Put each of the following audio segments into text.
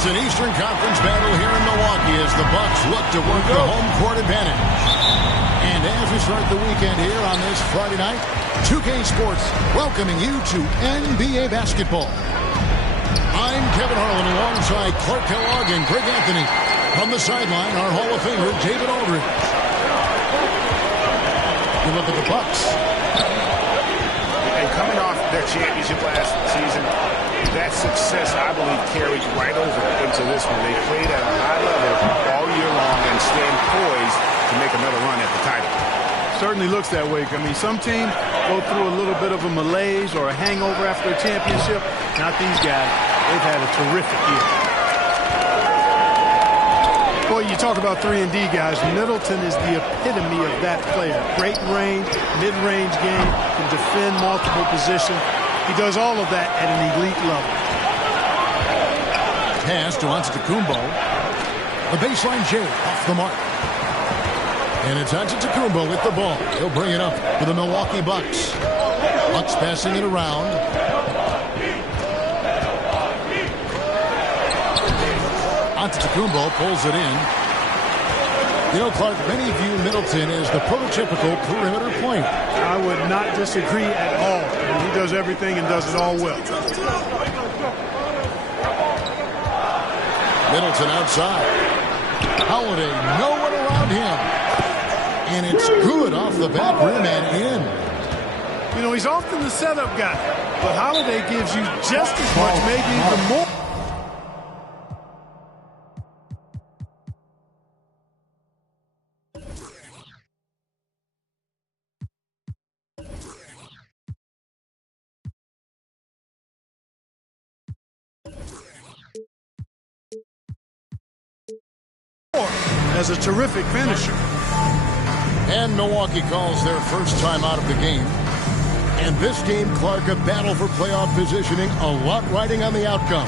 It's an Eastern Conference battle here in Milwaukee as the Bucks look to work the home court advantage. And as we start the weekend here on this Friday night, 2K Sports welcoming you to NBA basketball. I'm Kevin Harlan alongside Clark Kellogg and Greg Anthony. From the sideline, our Hall of Famer, David Aldridge. You look at the Bucks. And coming off their championship last season, that success, I believe, carried right over into this one. They played at a high level all year long and stand poised to make another run at the title. Certainly looks that way. I mean, some teams go through a little bit of a malaise or a hangover after a championship. Not these guys. They've had a terrific year. Boy, you talk about 3-and-D guys. Middleton is the epitome of that player. Great range, mid-range game, can defend multiple positions. He does all of that at an elite level. Pass to Antetokounmpo. The baseline J off the mark. And it's Antetokounmpo with the ball. He'll bring it up for the Milwaukee Bucks. Bucks passing it around. Antetokounmpo pulls it in. You know, Clark, many view Middleton as the prototypical perimeter player. I would not disagree at all. I mean, he does everything and does it all well. Middleton outside. Holiday, no one around him. And it's good off the back rim and in. You know, he's often the setup guy, but Holiday gives you just as much, maybe even more. As a terrific finisher. And Milwaukee calls their first time out of the game. And this game, Clark, a battle for playoff positioning, a lot riding on the outcome.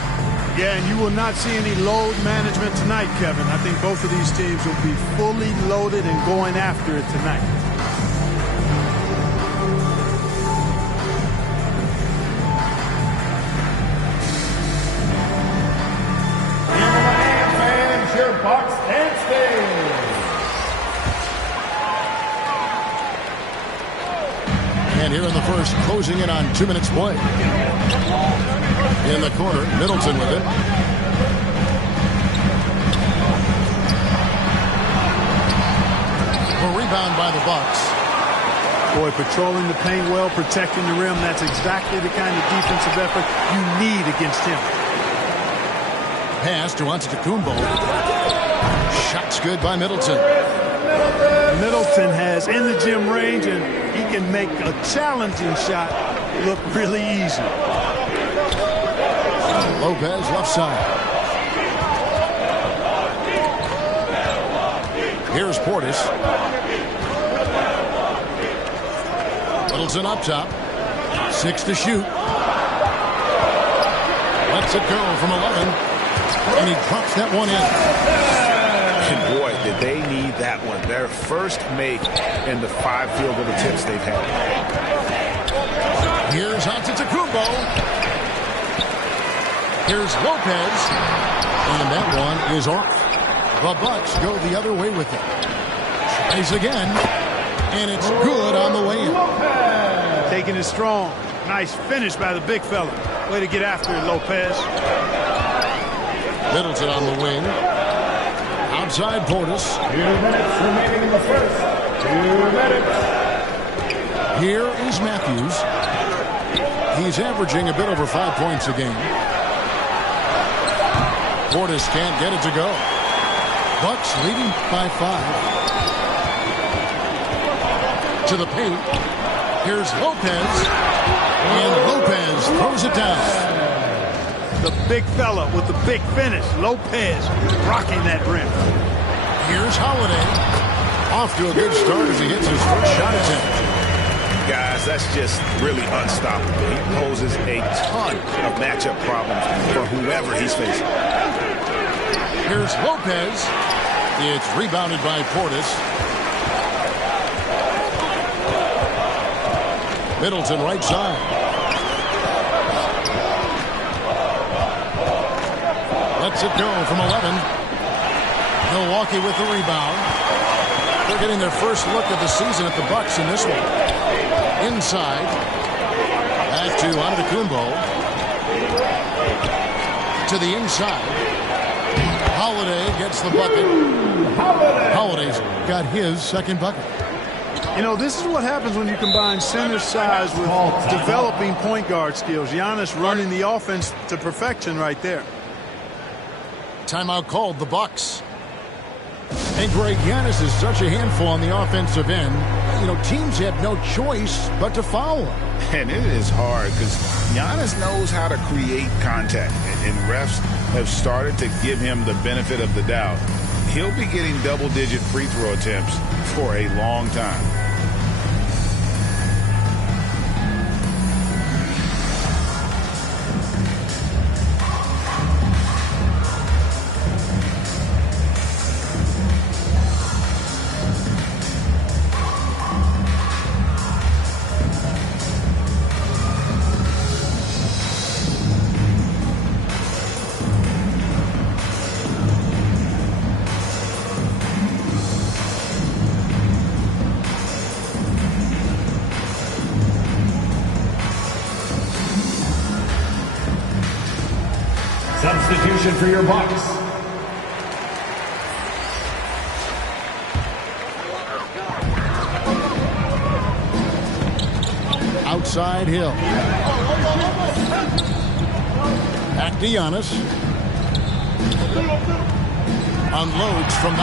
Yeah, and you will not see any load management tonight, Kevin. I think both of these teams will be fully loaded and going after it tonight. Your Bucks and stays. And here in the first, closing in on 2 minutes play. In the corner, Middleton with it. A rebound by the Bucks. Boy, patrolling the paint well, protecting the rim. That's exactly the kind of defensive effort you need against him. Pass to Antetokounmpo. Shot's good by Middleton. Middleton has in-the-gym range, and he can make a challenging shot look really easy. Lopez left side. Here's Portis. Middleton up top. 6 to shoot. Lets it go from 11. And he drops that one in. And boy, did they need that one. Their first make in the 5 field goal attempts they've had. Here's Antetokounmpo. Here's Lopez. And that one is off. The Bucks go the other way with it. Tries again. And it's good on the way in. Taking it strong. Nice finish by the big fella. Way to get after it, Lopez. Middleton on the wing. Outside Portis. 2 minutes remaining in the first. 2 minutes. Here is Matthews. He's averaging a bit over 5 points a game. Portis can't get it to go. Bucks leading by 5. To the paint. Here's Lopez. And Lopez throws it down. The big fella with the big finish. Lopez rocking that rim. Here's Holiday. Off to a good start as he hits his first shot attempt. Guys, that's just really unstoppable. He poses a ton of matchup problems for whoever he's facing. Here's Lopez. It's rebounded by Portis. Middleton right side. Let's lets it go from 11. Milwaukee with the rebound. They're getting their first look of the season at the Bucks in this one. Inside. Back to Antetokounmpo. To the inside. Holiday gets the bucket. Holiday's got his second bucket. You know, this is what happens when you combine center size with developing point guard skills. Giannis running the offense to perfection right there. Timeout called, the Bucks. And Greg, Giannis is such a handful on the offensive end. You know, teams have no choice but to foul him. And it is hard because Giannis knows how to create contact. And refs have started to give him the benefit of the doubt. He'll be getting double-digit free throw attempts for a long time. Substitution for your Bucks. Outside Hill. Back to Giannis. Unloads from 9.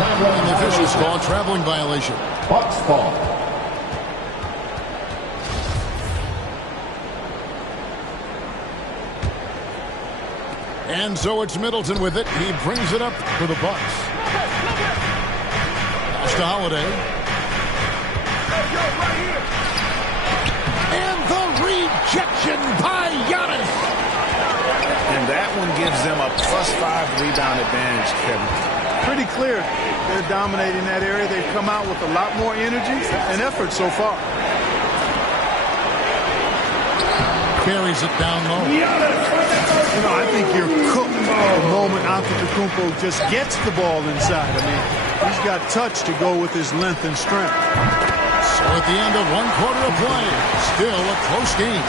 And the officials call traveling violation. Bucks ball. And so it's Middleton with it. He brings it up for the Bucks. Pass to Holiday. And the rejection by Giannis. And that one gives them a +5 rebound advantage, Kevin. Pretty clear. They're dominating that area. They've come out with a lot more energy and effort so far. Carries it down low. You know, I think you're cooked the moment Antetokounmpo just gets the ball inside. I mean, he's got touch to go with his length and strength. So at the end of 1 quarter of play, still a close game.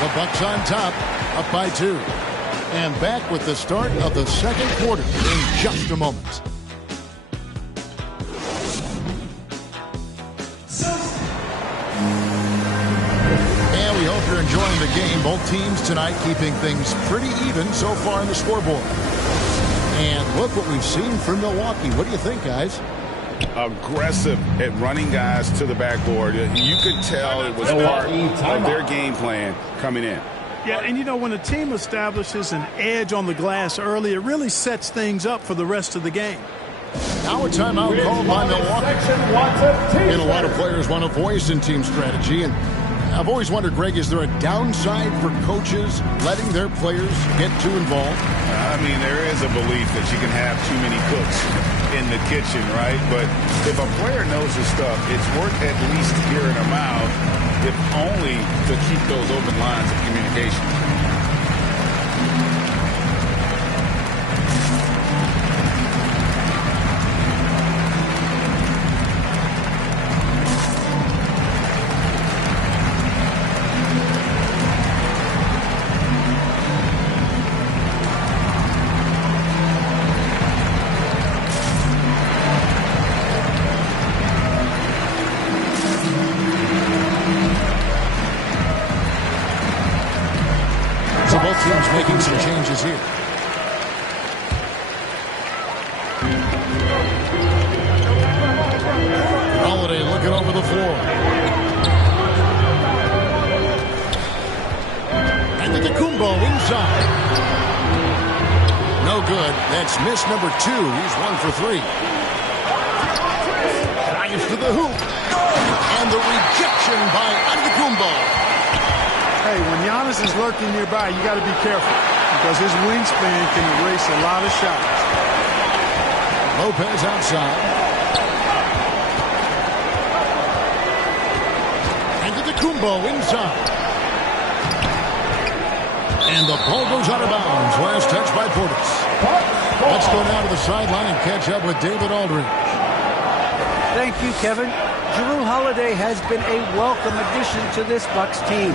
The Bucks on top, up by 2. And back with the start of the second quarter in just a moment. We hope you're enjoying the game. Both teams tonight keeping things pretty even so far on the scoreboard. And look what we've seen from Milwaukee. What do you think, guys? Aggressive at running guys to the backboard. You could tell it was part of their game plan coming in. Yeah, and you know, when a team establishes an edge on the glass early, it really sets things up for the rest of the game. Now a timeout called by Milwaukee. And a lot of players want a voice in team strategy, and I've always wondered, Greg, is there a downside for coaches letting their players get too involved? I mean, there is a belief that you can have too many cooks in the kitchen, right? But if a player knows his stuff, it's worth at least hearing them out, if only to keep those open lines of communication. Making some changes here. Holiday looking over the floor. And Antetokounmpo inside. No good. That's miss number 2. He's 1 for 3. Drives to the hoop. And the rejection by Antetokounmpo. Hey, when Giannis is lurking nearby, you got to be careful because his wingspan can erase a lot of shots. Lopez outside. And Antetokounmpo inside. And the ball goes out of bounds. Last touch by Portis. Let's go down to the sideline and catch up with David Aldridge. Thank you, Kevin. Jrue Holiday has been a welcome addition to this Bucks team.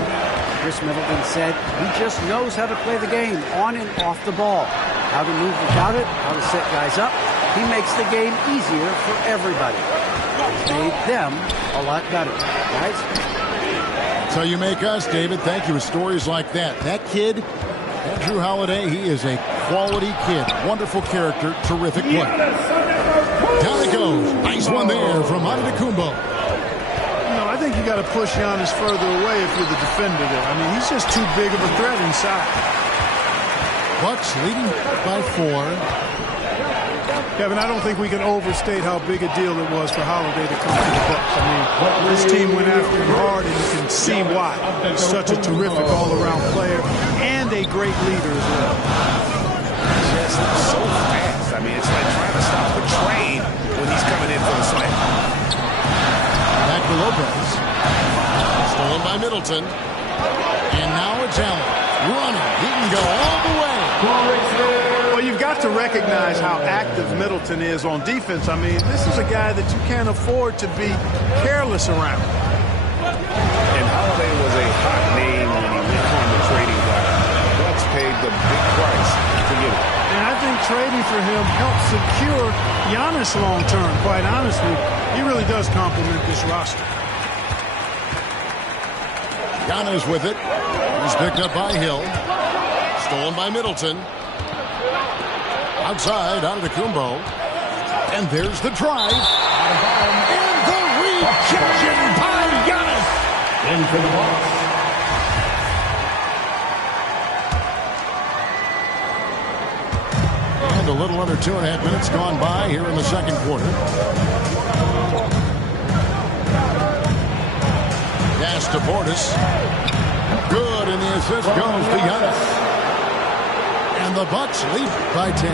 Chris Middleton said he just knows how to play the game on and off the ball. How to move without it, how to set guys up. He makes the game easier for everybody. It's made them a lot better. Guys? That's how you make us, David. Thank you for stories like that. That kid, Jrue Holiday, he is a quality kid. Wonderful character, terrific play. Down it goes. Nice one there from Antetokounmpo. I think you got to push Giannis further away if you're the defender there. I mean, he's just too big of a threat inside. Bucks leading by 4. Kevin, I don't think we can overstate how big a deal it was for Holiday to come to the Bucks. I mean, this team went after him hard, and you can see why. He's such a terrific all-around player and a great leader as well. Just so fast. I mean, it's like trying to stop a train when he's coming in for the slam. Back to Lopez. Stolen by Middleton. And now it's Allen. Running. He can go all the way. Well, you've got to recognize how active Middleton is on defense. I mean, this is a guy that you can't afford to be careless around. And Holiday was a hot name when he went on the trading block. Bucks paid the big price to get it. And I think trading for him helps secure Giannis long-term, quite honestly. He really does complement this roster. Giannis with it. He's picked up by Hill. Stolen by Middleton. Outside, Antetokounmpo. And there's the drive. And the rejection by Giannis. In for the Bucks. And a little under 2.5 minutes gone by here in the second quarter. Pass to Portis. Good, and the assist goes to Giannis. And the Bucks lead by 10.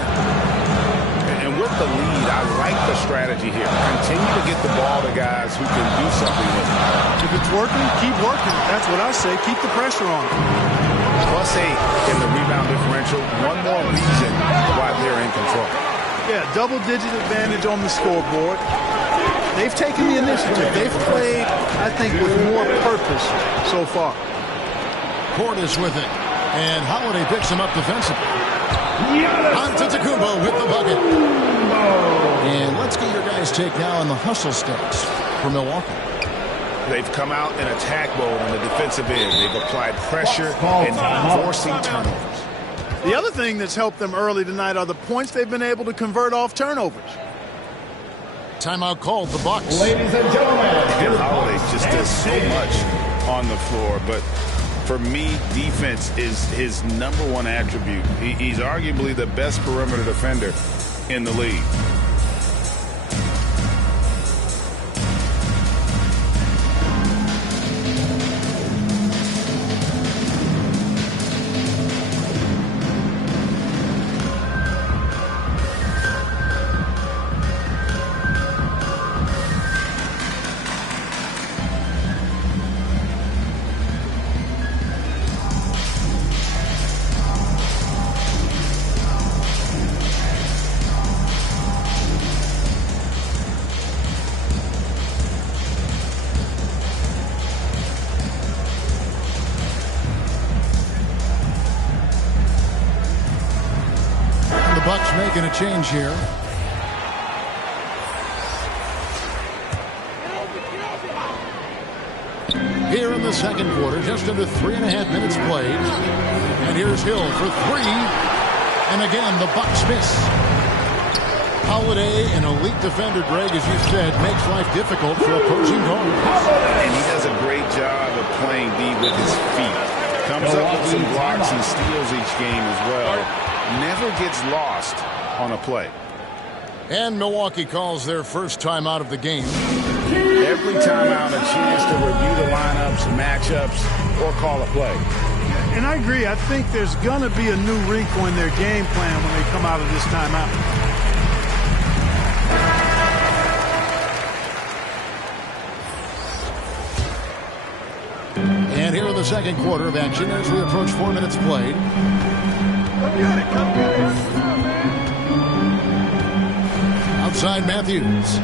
And with the lead, I like the strategy here. Continue to get the ball to guys who can do something with it. If it's working, keep working. That's what I say. Keep the pressure on. +8 in the rebound differential. One more reason why they're in control. Yeah, double-digit advantage on the scoreboard. They've taken the initiative. They've played, I think, with more purpose so far. Portis with it. And Holiday picks him up defensively. Antetokounmpo with the bucket. And let's get your guys' take now on the hustle stats for Milwaukee. They've come out in attack mode on the defensive end. They've applied pressure and forcing turnovers. The other thing that's helped them early tonight are the points they've been able to convert off turnovers. Timeout called, the Bucks. Ladies and gentlemen. And Holiday just does so much on the floor, but for me, defense is his #1 attribute. He's arguably the best perimeter defender in the league. Bucks making a change here. Here in the second quarter, just under 3.5 minutes played. And here's Hill for 3. And again, the Bucks miss. Holiday, an elite defender, Greg, as you said, makes life difficult for opposing guards. And he does a great job of playing D with his feet. Comes up with some blocks and steals each game as well. Never gets lost on a play. And Milwaukee calls their first timeout of the game. Every timeout a chance to review the lineups, matchups, or call a play. And I agree. I think there's going to be a new wrinkle in their game plan when they come out of this timeout. And here in the the second quarter of action as we approach 4 minutes played. Outside Matthews.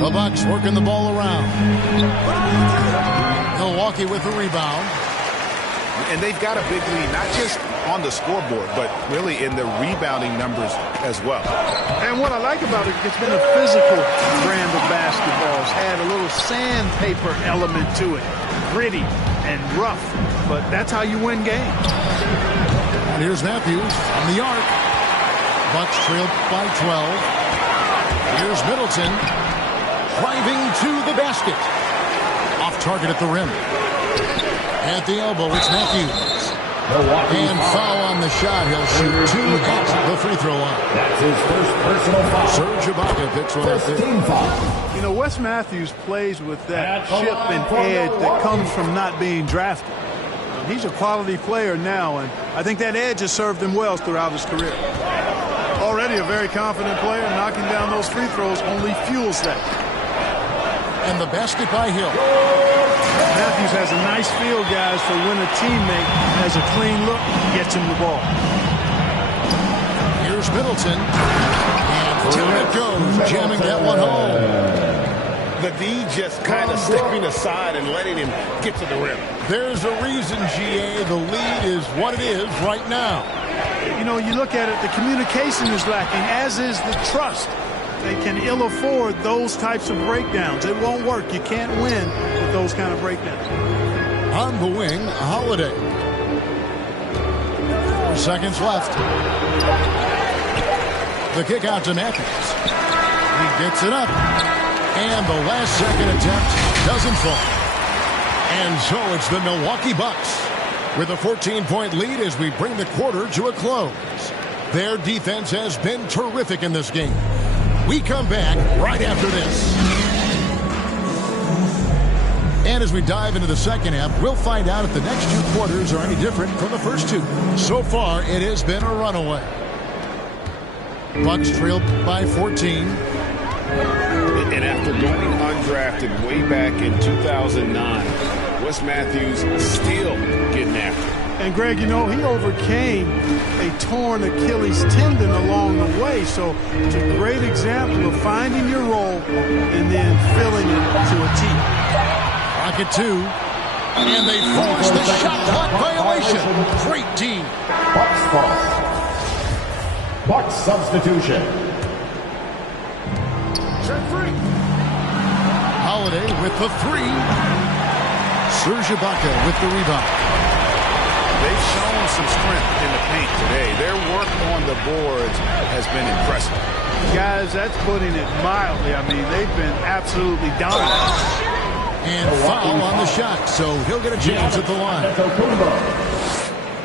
The Bucks working the ball around. Milwaukee with the rebound. And they've got a big lead, not just on the scoreboard, but really in the rebounding numbers as well. And what I like about it, it's been a physical brand of basketball. It's had a little sandpaper element to it. Gritty and rough, but that's how you win games. And here's Matthews on the arc. Bucks trail by 12. Here's Middleton driving to the basket. Off target at the rim. At the elbow, it's Matthews. And foul on the shot. He'll shoot 2 at the free throw line. That's his first personal foul. Serge Ibaka picks one up there. You know, Wes Matthews plays with that chip and edge that comes from not being drafted. He's a quality player now, and I think that edge has served him well throughout his career. Already a very confident player, knocking down those free throws only fuels that. And the basket by Hill. Matthews has a nice feel, guys, for when a teammate has a clean look, gets him the ball. Here's Middleton. And down it goes, jamming that one home. The D just kind of stepping aside and letting him get to the rim. There's a reason, GA, the lead is what it is right now. You know, you look at it, the communication is lacking, as is the trust. They can ill afford those types of breakdowns. It won't work. You can't win with those kind of breakdowns. On the wing, Holiday. 4 seconds left. The kick out to Matthews. He gets it up. And the last second attempt doesn't fall. And so it's the Milwaukee Bucks with a 14-point lead as we bring the quarter to a close. Their defense has been terrific in this game. We come back right after this. And as we dive into the second half, we'll find out if the next 2 quarters are any different from the first 2. So far, it has been a runaway. Bucks trailed by 14. And after going undrafted way back in 2009, Wes Matthews still getting after it. And, Greg, you know, he overcame a torn Achilles tendon along the way. So it's a great example of finding your role and then filling it to a T. Rocket 2. And they force the shot clock violation. Great D. Bucks ball. Bucks substitution. Holiday with the 3. Serge Ibaka with the rebound. They've shown some strength in the paint today. Their work on the boards has been impressive. Guys, that's putting it mildly. I mean, they've been absolutely dominant. And foul on the shot, so he'll get a chance at the line.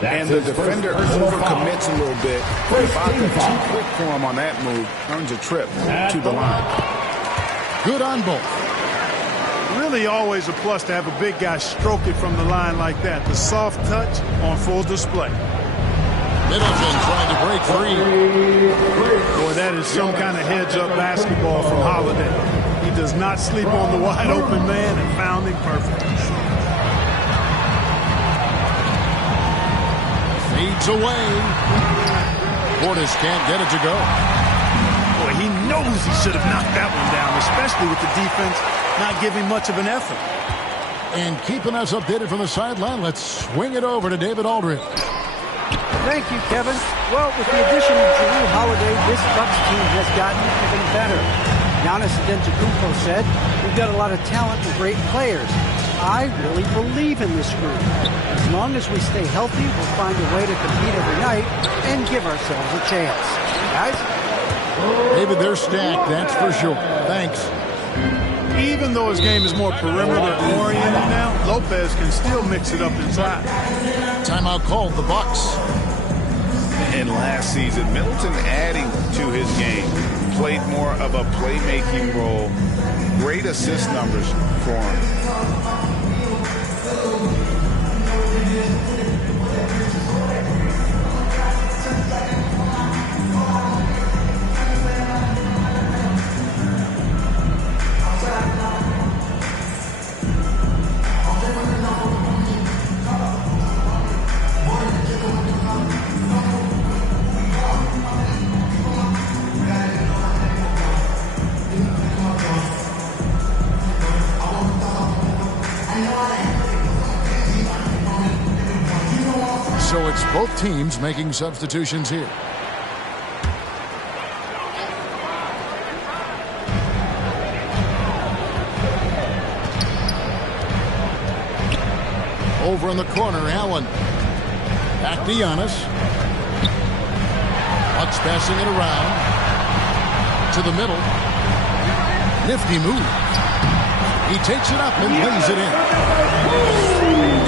And the defender overcommits a little bit. Ibaka too quick for him on that move. Earns a trip to the line. Good on both. Really always a plus to have a big guy stroke it from the line like that. The soft touch on full display. Middleton trying to break free. Boy, that is some kind of heads-up basketball from Holiday. He does not sleep on the wide-open man and found him perfect. Fades away. Portis can't get it to go. Boy, he knows he should have knocked that one down, especially with the defense not giving much of an effort. And keeping us updated from the sideline, let's swing it over to David Aldridge. Thank you, Kevin. Well, with the addition of Jrue Holiday, this Bucks team has gotten even better. Giannis Antetokounmpo said, "We've got a lot of talent and great players. I really believe in this group. As long as we stay healthy, we'll find a way to compete every night and give ourselves a chance." Guys? David, they're stacked, that's for sure. Thanks. Even though his game is more perimeter-oriented now, Lopez can still mix it up inside. Timeout called, the Bucks. And last season, Middleton adding to his game, played more of a playmaking role. Great assist numbers for him. So it's both teams making substitutions here. Over in the corner, Allen. Back to Giannis. Bucks passing it around. To the middle. Nifty move. He takes it up and lays it in.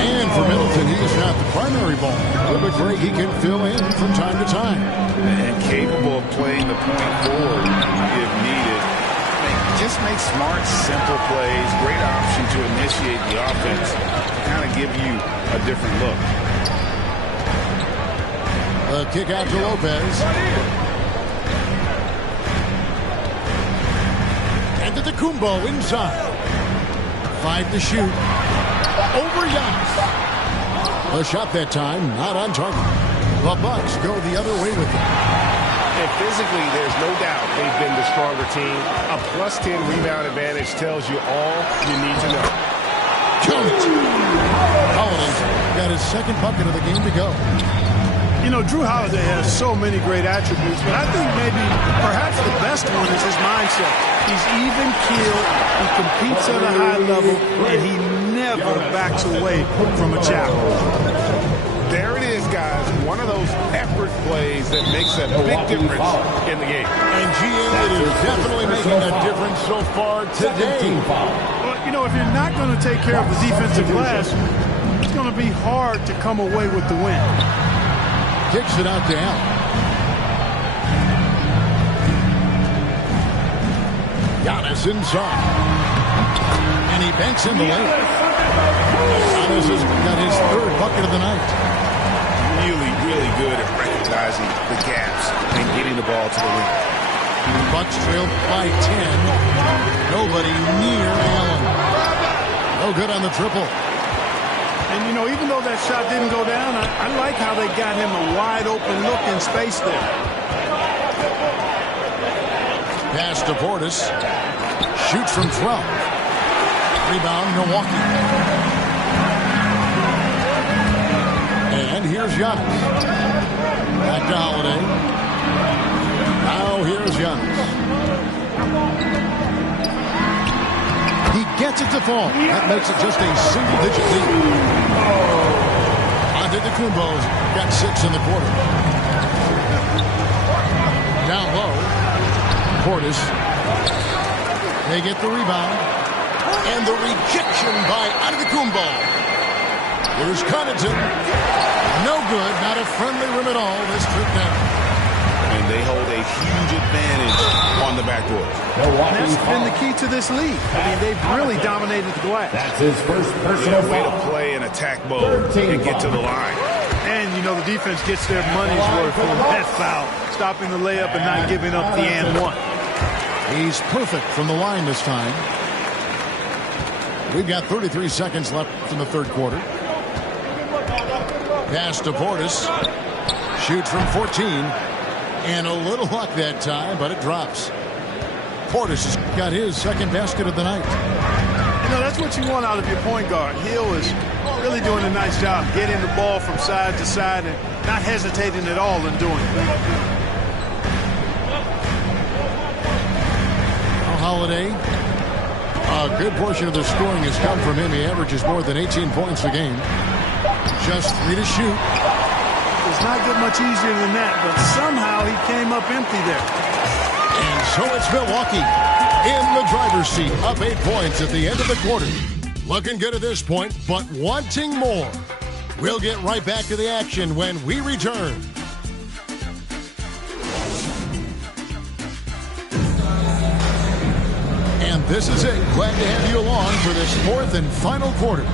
And for Middleton, he is not the primary ball. But great, he can fill in from time to time. And capable of playing the point forward if needed. Just make smart, simple plays. Great option to initiate the offense. Kind of give you a different look. The kick out to Lopez. And to the Kumbo inside. 5 to shoot. Over Giannis. The shot that time, not on target. The Bucks go the other way with it. And physically, there's no doubt they've been the stronger team. A +10 rebound advantage tells you all you need to know. Holiday got his second bucket of the game to go. You know, Drew Holiday has so many great attributes, but I think maybe perhaps the best one is his mindset. He's even-keeled, he competes at a high level, and he never backs away from a challenge. There it is, guys. One of those effort plays that makes a big difference in the game. And GA, it is definitely making a difference so far today. Well, you know, if you're not going to take care of the defensive glass, it's going to be hard to come away with the win. Kicks it out to Allen. Giannis inside. And he banks in the lane. Giannis has got his third bucket of the night. Really good at recognizing the gaps and getting the ball to the rim. Bucks trail by 10. Nobody near Allen. No good on the triple. And, you know, even though that shot didn't go down, I like how they got him a wide-open look in space there. Pass to Portis. Shoots from 12. Rebound, Milwaukee. And here's Giannis. Back to Holiday. Now here's Giannis. He gets it to fall. That makes it just a single-digit lead. Antetokounmpo's got 6 in the quarter. Down low. Portis. They get the rebound. And the rejection by Antetokounmpo. Here's Connaughton. No good. Not a friendly rim at all this trip down. And they hold a huge advantage on the backboard. That's been the key to this league. I mean, they've really dominated the glass. That's his first personal Way foul. to play in attack mode and get to the line. And, you know, the defense gets their money's worth on that foul, stopping the layup and not giving up the and one. He's perfect from the line this time. We've got 33 seconds left in the third quarter. Pass to Portis. Shoots from 14. And a little luck that time, but it drops. Portis has got his second basket of the night. You know, that's what you want out of your point guard. Hill is really doing a nice job getting the ball from side to side and not hesitating at all in doing it. Holiday, a good portion of the scoring has come from him. He averages more than 18 points a game. Just 3 to shoot. Does not get much easier than that, but somehow he came up empty there. And so it's Milwaukee in the driver's seat, up 8 points at the end of the quarter. Looking good at this point, but wanting more. We'll get right back to the action when we return. And this is it. Glad to have you along for this fourth and final quarter.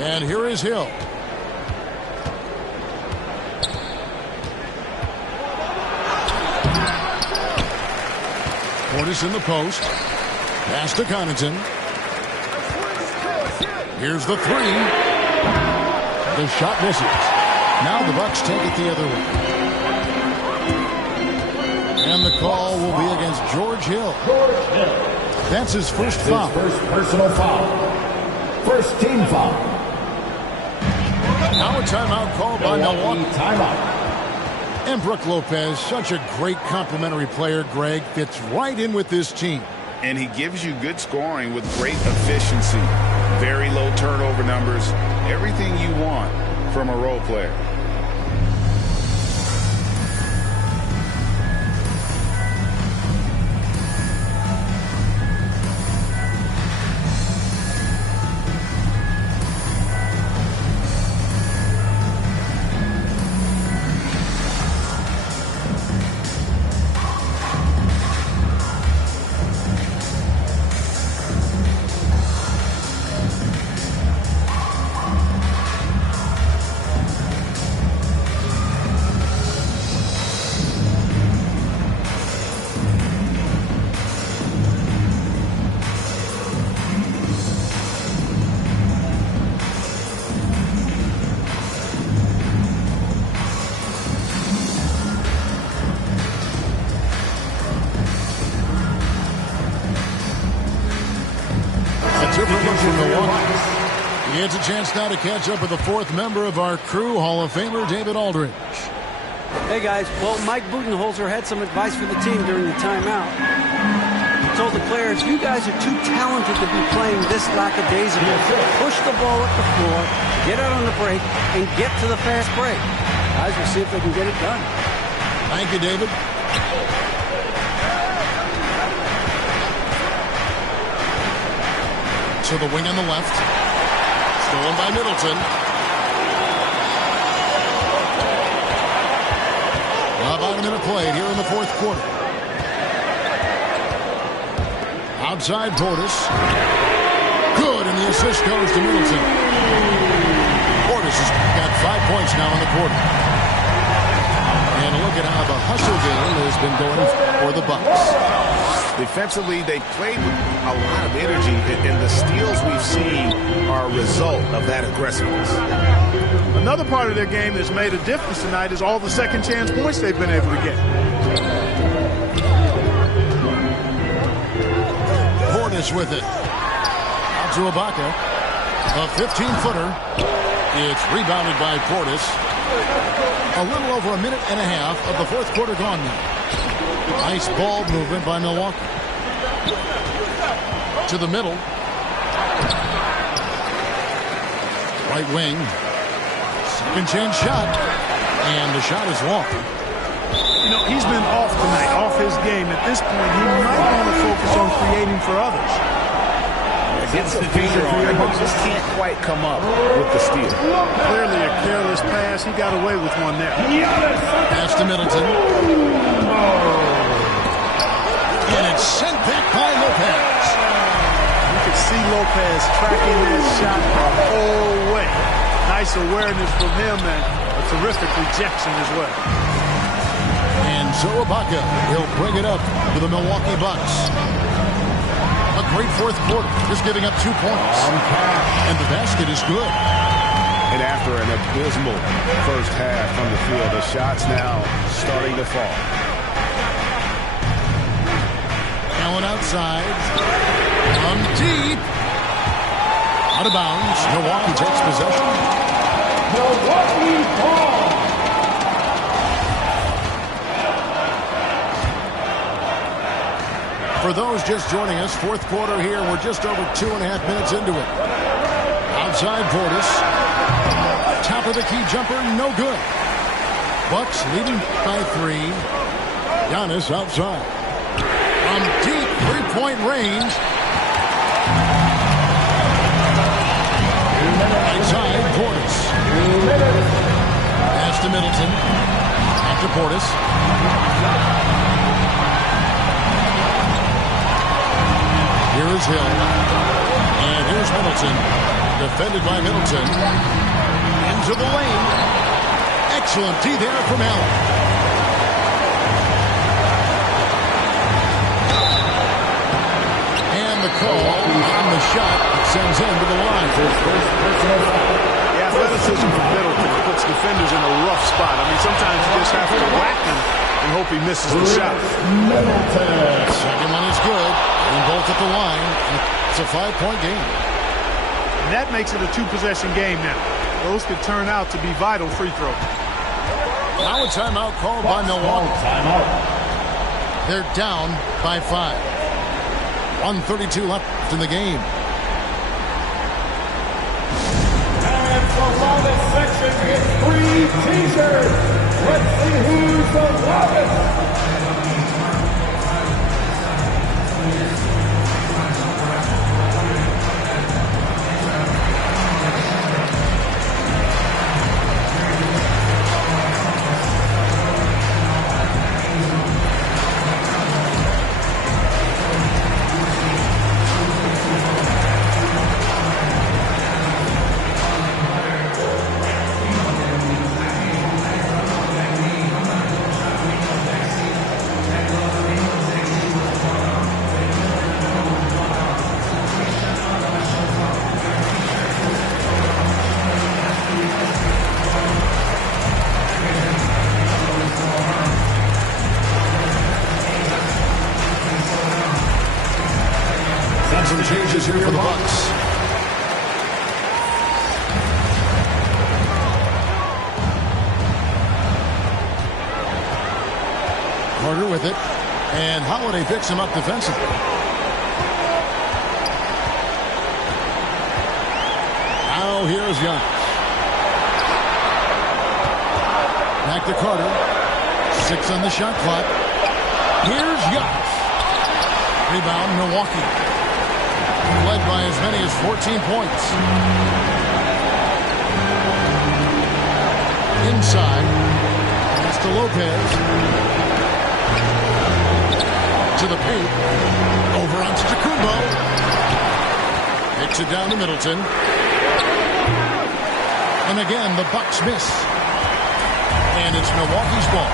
And here is Hill. Portis in the post. Pass to Connaughton. Here's the three. The shot misses. Now the Bucks take it the other way. And And the call will be against George Hill. That's his first foul. First personal foul. First team foul. Now a timeout called by Milwaukee. Timeout. And Brook Lopez, such a great complimentary player, Greg, fits right in with this team. And he gives you good scoring with great efficiency. Very low turnover numbers. Everything you want from a role player. He has a chance now to catch up with the fourth member of our crew, Hall of Famer David Aldridge. Hey, guys. Well, Mike Budenholzer had some advice for the team during the timeout. He told the players, you guys are too talented to be playing this lackadaisical. Push the ball up the floor, get out on the break, and get to the fast break. Guys, we'll see if they can get it done. Thank you, David. To the wing on the left. Stolen by Middleton. About a minute played here in the fourth quarter. Outside Portis. Good, and the assist goes to Middleton. Portis has got 5 points now in the quarter. And look at how the hustle game has been going for the Bucks. Defensively, they played with a lot of energy, and the steals we've seen are a result of that aggressiveness. Another part of their game that's made a difference tonight is all the second chance points they've been able to get. Portis with it. Out to Ibaka. A 15-footer. It's rebounded by Portis. A little over a minute and a half of the fourth quarter gone now. Nice ball movement by Milwaukee. To the middle. Right wing. Second chance shot. And the shot is long. You know, he's been off tonight, off his game. At this point, he might want to focus on creating for others. Gets the finger on it, but just can't quite come up with the steal. Clearly a careless pass. He got away with one there. Pass to Middleton. And it's sent back by Lopez. You can see Lopez tracking that shot the whole way. Nice awareness from him and a terrific rejection as well. And so Ibaka will bring it up to the Milwaukee Bucks. A great fourth quarter, just giving up 2 points. And the basket is good. And after an abysmal first half from the field, the shots now starting to fall. Allen outside. From deep. Out of bounds. Milwaukee takes possession. Milwaukee ball. For those just joining us, fourth quarter here. We're just over 2.5 minutes into it. Outside Portis. Top of the key jumper, no good. Bucks leading by 3. Giannis outside. From deep three-point range. Outside Portis. Pass to Middleton. Back to Portis. Here is Hill. And here's Middleton. Defended by Middleton. Into the lane. Excellent D there from Allen. And the call on the shot sends him to the line. The athleticism from Middleton puts defenders in a rough spot. I mean, sometimes you just have to whack them and and hope he misses the shot. Second one is good. And both at the line. It's a 5-point game. And that makes it a 2-possession game now. Those could turn out to be vital free throws. Now a timeout called by Milwaukee. They're down by 5. 1:32 left in the game. And the longest section is 3 T-shirts. Let's see who's the longest. Some changes here for the Bucks. Carter with it, and Holiday picks him up defensively. Now here's Young. Back to Carter. 6 on the shot clock. Here's Young. Rebound, Milwaukee. Led by as many as 14 points. Inside. Pass to Lopez. To the paint. Over onto Tacumbo. Picks it down to Middleton. And again, the Bucks miss. And it's Milwaukee's ball.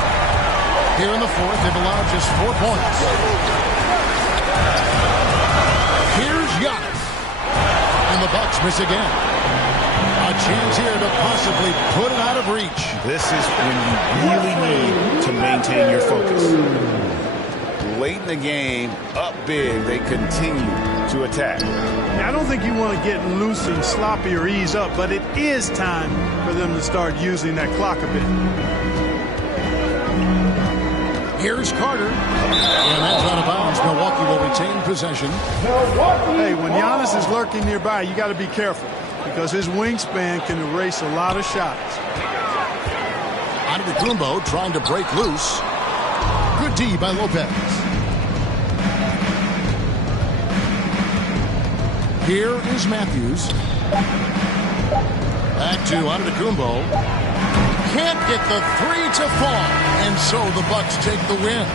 Here in the fourth, they've allowed just 4 points. Here's Giannis. And the Bucks miss again. A chance here to possibly put it out of reach. This is when you really need to maintain your focus. Late in the game, up big, they continue to attack. Now, I don't think you want to get loose and sloppy or ease up, but it is time for them to start using that clock a bit. Here's Carter. And that's out of bounds. Milwaukee will retain possession. Hey, when Giannis is lurking nearby, you got to be careful because his wingspan can erase a lot of shots. Antetokounmpo trying to break loose. Good D by Lopez. Here is Matthews. Back to Antetokounmpo. Can't get the three to fall, and so the Bucks take the win.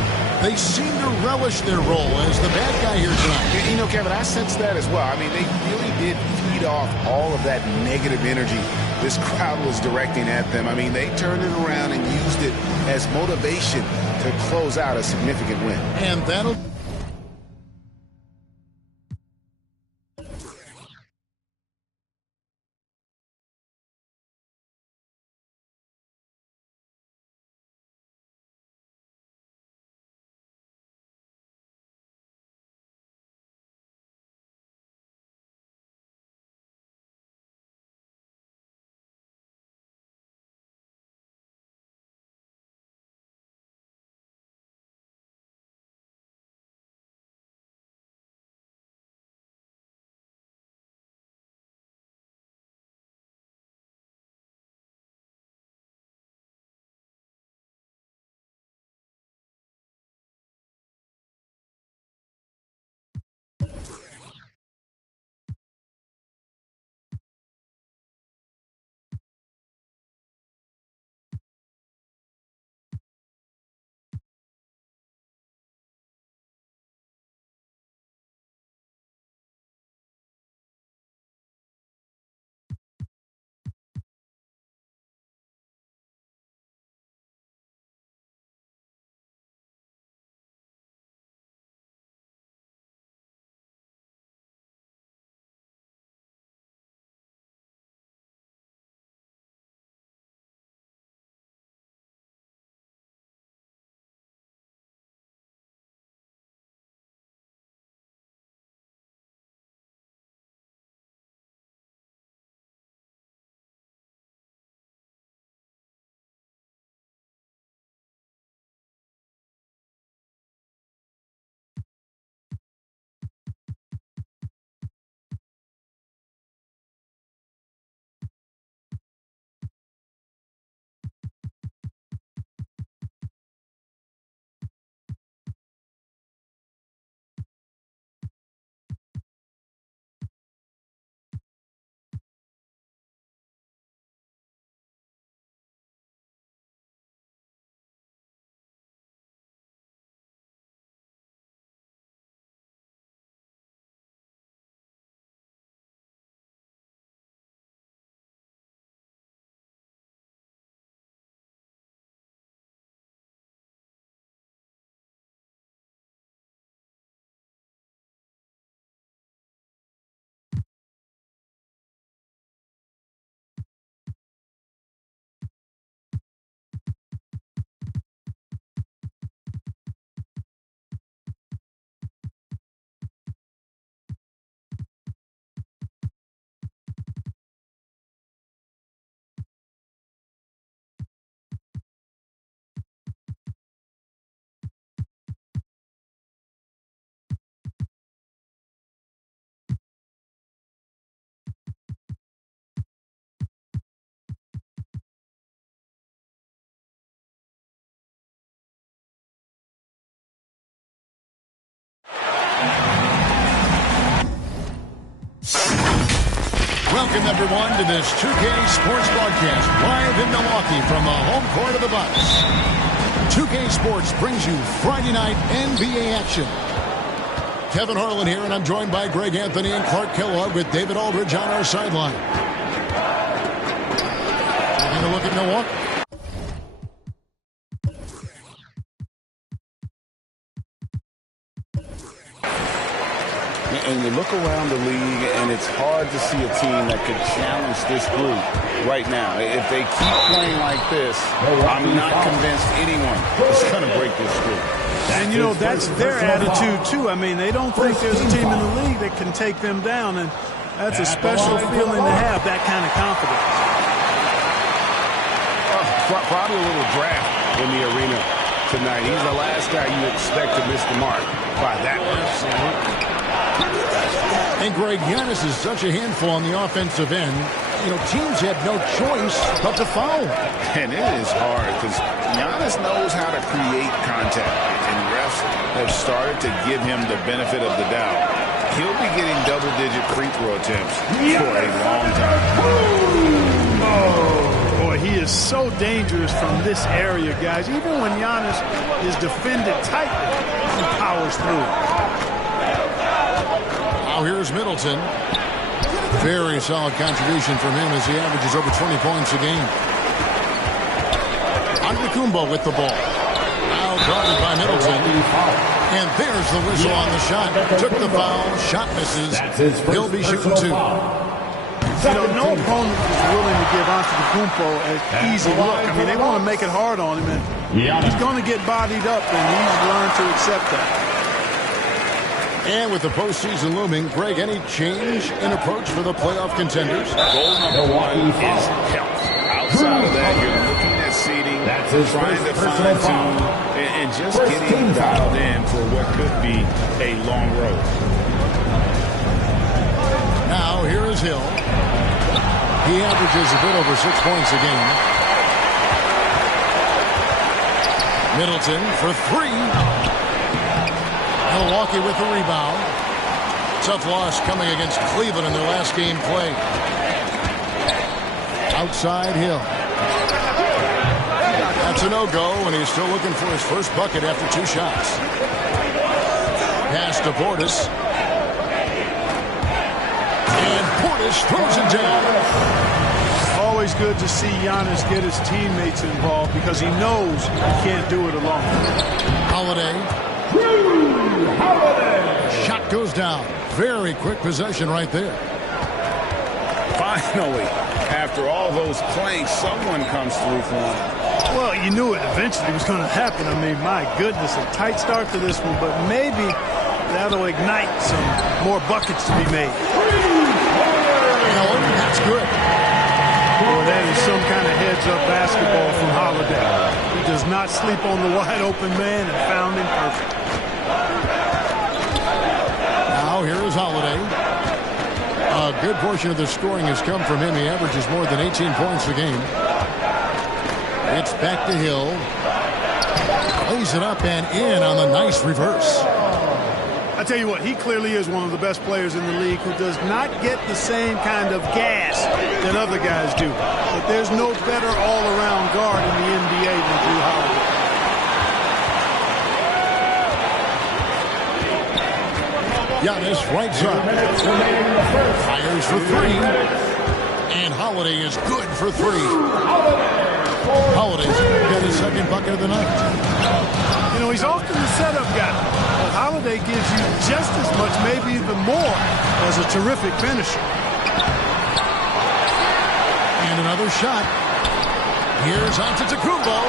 They seem to relish their role as the bad guy here tonight. You know, Kevin, I sense that as well. I mean, they really did feed off all of that negative energy this crowd was directing at them. I mean, they turned it around and used it as motivation to close out a significant win. And that'll Welcome, everyone, to this 2K Sports broadcast live in Milwaukee from the home court of the Bucks. 2K Sports brings you Friday night NBA action. Kevin Harlan here, and I'm joined by Greg Anthony and Clark Kellogg with David Aldridge on our sideline. Taking a look at Milwaukee. And you look around the league, and it's hard to see a team that could challenge this group right now. If they keep playing like this, I'm not convinced anyone is going to break this group. And, you know, that's their attitude, too. I mean, they don't think there's a team in the league that can take them down, and that's a special feeling to have, that kind of confidence. Probably a little draft in the arena tonight. He's the last guy you expect to miss the mark by that much. And Greg, Giannis is such a handful on the offensive end. You know, teams have no choice but to foul. And it is hard because Giannis knows how to create contact. And refs have started to give him the benefit of the doubt. He'll be getting double-digit free throw attempts for a long time. Boy, he is so dangerous from this area, guys. Even when Giannis is defended tightly, he powers through. Now here's Middleton. Very solid contribution from him as he averages over 20 points a game. Antetokounmpo with the ball. Now guarded by Middleton. And there's the whistle on the shot. Took the foul. Shot misses. He'll be shooting two. You know, no opponent is willing to give Antetokounmpo an easy look. I mean, they want to make it hard on him, and he's going to get bodied up, and he's learned to accept that. And with the postseason looming, Greg, any change in approach for the playoff contenders? Goal number one is health. Outside of that, you're looking at seeding, trying to fine-tune, and just getting dialed in for what could be a long road. Now, here is Hill. He averages a bit over 6 points a game. Middleton for three. Milwaukee with the rebound. Tough loss coming against Cleveland in their last game play. Outside Hill. That's a no-go, and he's still looking for his first bucket after two shots. Pass to Portis. And Portis throws it down. Always good to see Giannis get his teammates involved because he knows he can't do it alone. Holiday. Shot goes down. Very quick possession right there. Finally, after all those planks, someone comes through for him. Well, you knew it eventually was going to happen. I mean, my goodness, a tight start to this one, but maybe that'll ignite some more buckets to be made. That's good. Boy, that is some kind of heads-up basketball from Holiday. He does not sleep on the wide-open man and found him perfect. Now here is Holiday. A good portion of the scoring has come from him. He averages more than 18 points a game. It's back to Hill. Lays it up and in on the nice reverse. I tell you what, he clearly is one of the best players in the league who does not get the same kind of gas that other guys do. But there's no better all-around guard in the NBA than Drew Holiday. Giannis right side. Fires for three. And Holiday is good for three. Holiday's got his second bucket of the night. You know, he's often the setup guy. But Holiday gives you just as much, maybe even more, as a terrific finisher. And another shot. Here's Antetokounmpo.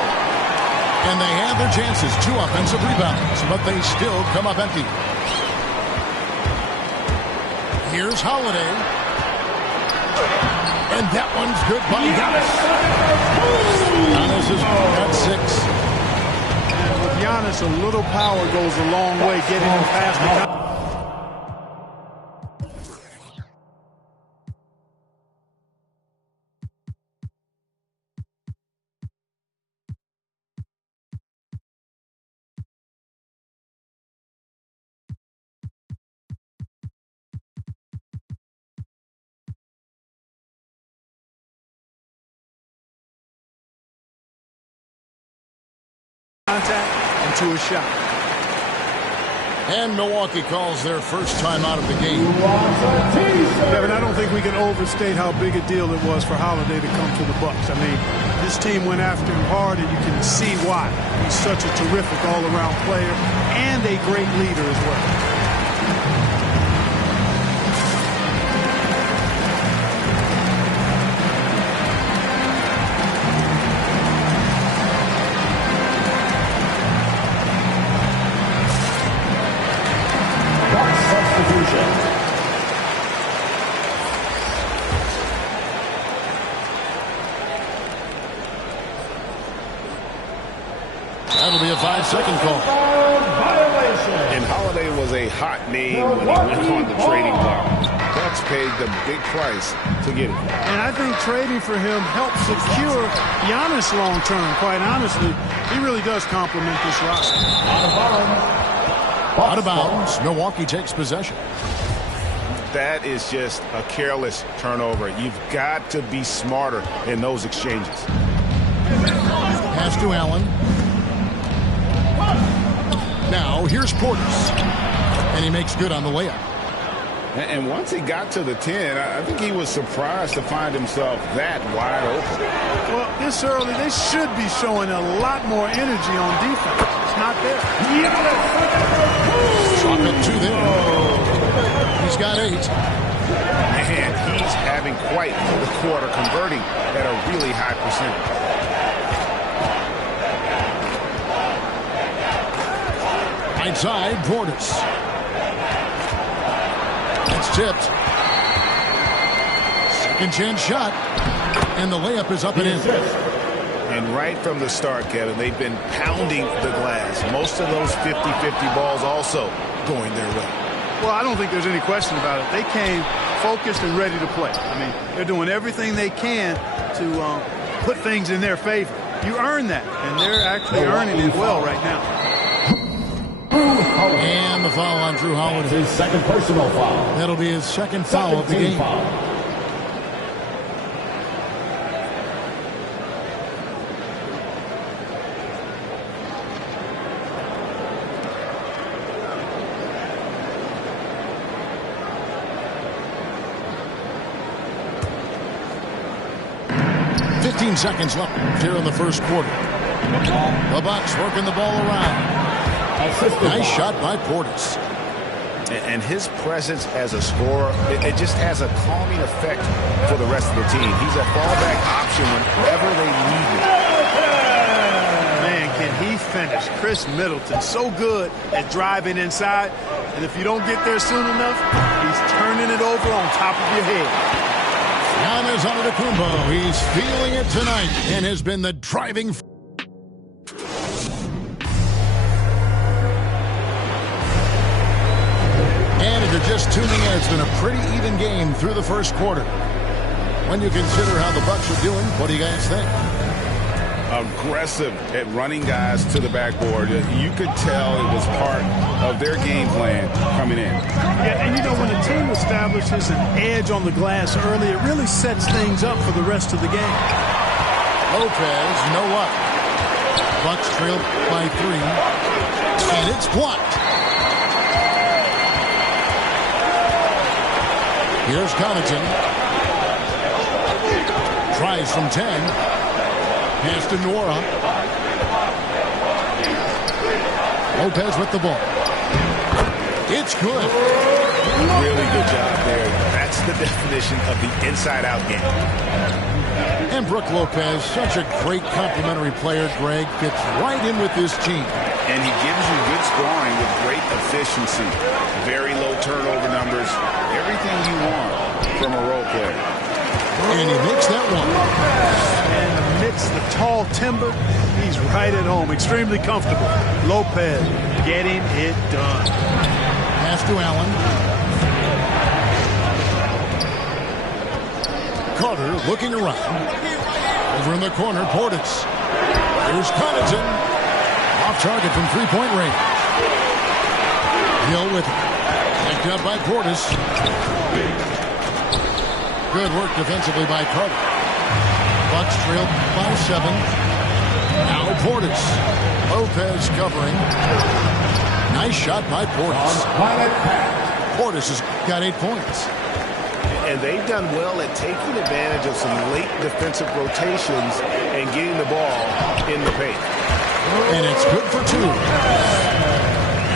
And they have their chances. Two offensive rebounds, but they still come up empty. Here's Holiday. And that one's good by Giannis. Giannis has got six. And with Giannis, a little power goes a long way, getting him past the to a shot. And Milwaukee calls their first time out of the game. Kevin, I don't think we can overstate how big a deal it was for Holiday to come to the Bucks. I mean, this team went after him hard, and you can see why. He's such a terrific all-around player and a great leader as well. That'll be a 5-second call. And Holiday was a hot name when he went on the trading block. Bucks paid the big price to get him. And I think trading for him helps secure Giannis long term. Quite honestly, he really does complement this roster. Out of bounds. Milwaukee takes possession. That is just a careless turnover. You've got to be smarter in those exchanges. Pass to Allen. Now, here's Portis. And he makes good on the layup. And once he got to the 10, I think he was surprised to find himself that wide open. Well, this early, they should be showing a lot more energy on defense. It's not there. Chalk up 2 there. He's got 8. And he's having quite the quarter, converting at a really high percentage. Right side, Portis. It's tipped. Second chance shot. And the layup is up and in. And right from the start, Kevin, they've been pounding the glass. Most of those 50-50 balls also going their way. Well, I don't think there's any question about it. They came focused and ready to play. I mean, they're doing everything they can to put things in their favor. You earn that, and they're actually earning it well right now. And the foul on Drew Holiday. His second personal foul. That'll be his second foul of the game. Foul. Seconds left here in the first quarter. The Bucks working the ball around. Nice shot by Portis. And his presence as a scorer, it just has a calming effect for the rest of the team. He's a fallback option whenever they need him. Man, can he finish. Chris Middleton, so good at driving inside. And if you don't get there soon enough, he's turning it over on top of your head. Giannis Antetokounmpo, he's feeling it tonight and has been the driving. And if you're just tuning in, it's been a pretty even game through the first quarter. When you consider how the Bucks are doing, what do you guys think? Aggressive at running guys to the backboard. You could tell it was part of their game plan coming in. Yeah, and you know, when a team establishes an edge on the glass early, it really sets things up for the rest of the game. Lopez, no up. Bucks trail by 3. And it's blocked. Here's Connaughton. Tries from 10. Pass to Nora. Lopez with the ball. It's good. Really good job there. That's the definition of the inside-out game. And Brook Lopez, such a great complimentary player, Greg, fits right in with this team. And he gives you good scoring with great efficiency. Very low turnover numbers. Everything you want from a role player. And he makes that one. And amidst the tall timber, he's right at home. Extremely comfortable. Lopez getting it done. Pass to Allen. Carter looking around. Over in the corner, Portis. Here's Connaughton. Off target from three-point range. Hill with it. Picked up by Portis. Good work defensively by Carter. Bucks trail by 7. Now Portis. Lopez covering. Nice shot by Portis. Portis has got 8 points. And they've done well at taking advantage of some late defensive rotations and getting the ball in the paint. And it's good for 2.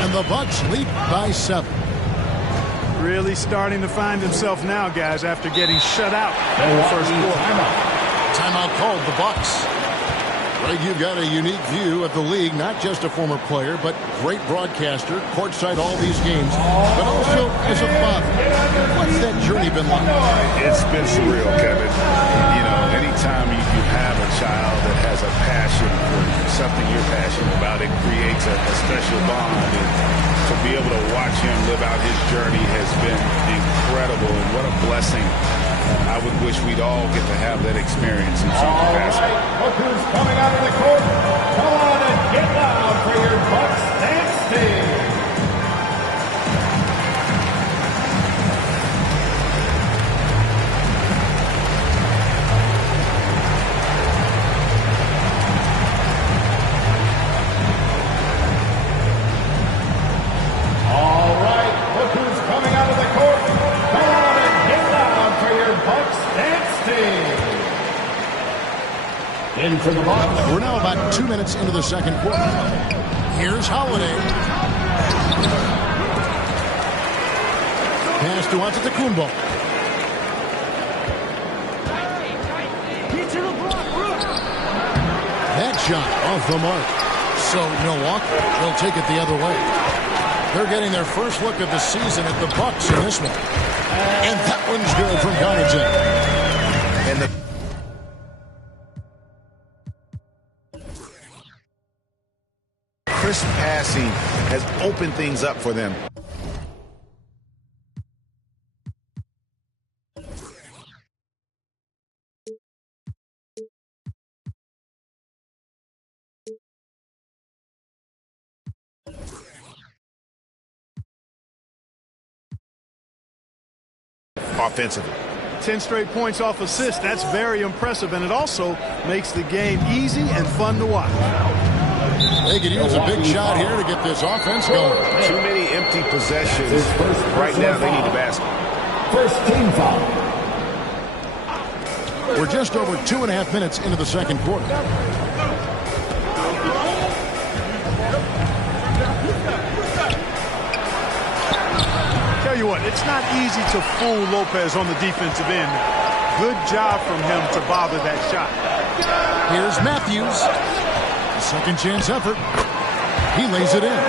And the Bucks lead by 7. Really starting to find himself now, guys, after getting shut out in the first quarter. Timeout called, the Bucks. Greg, you've got a unique view of the league, not just a former player, but great broadcaster, courtside all these games, but also as a father. What's that journey been like? It's been surreal, Kevin. You know, anytime you have a child that has a passion for something you're passionate about, it creates a special bond. And to be able to watch him live out his journey has been incredible, and what a blessing. I would wish we'd all get to have that experience in some capacity. All right, look who's coming out of the court. Come on and get loud for your Bucks dance team. All right, look who's coming out of the court. Come on and get loud for your Bucks dance team. Into the box. We're now about 2 minutes into the second quarter. Here's Holiday. Pass to Antetokounmpo. That shot off the mark. So Milwaukee will take it the other way. They're getting their first look of the season at the Bucks in this one. And that one's good from Connaughton. And the crisp passing has opened things up for them. Offensively. 10 straight points off assists. That's very impressive, and it also makes the game easy and fun to watch. They could use a big shot here to get this offense going. Too many empty possessions. Right now, they need a basket. First team foul. We're just over 2.5 minutes into the second quarter. Tell you what, it's not easy to fool Lopez on the defensive end. Good job from him to bother that shot. Here's Matthews. Second chance effort. He lays it in.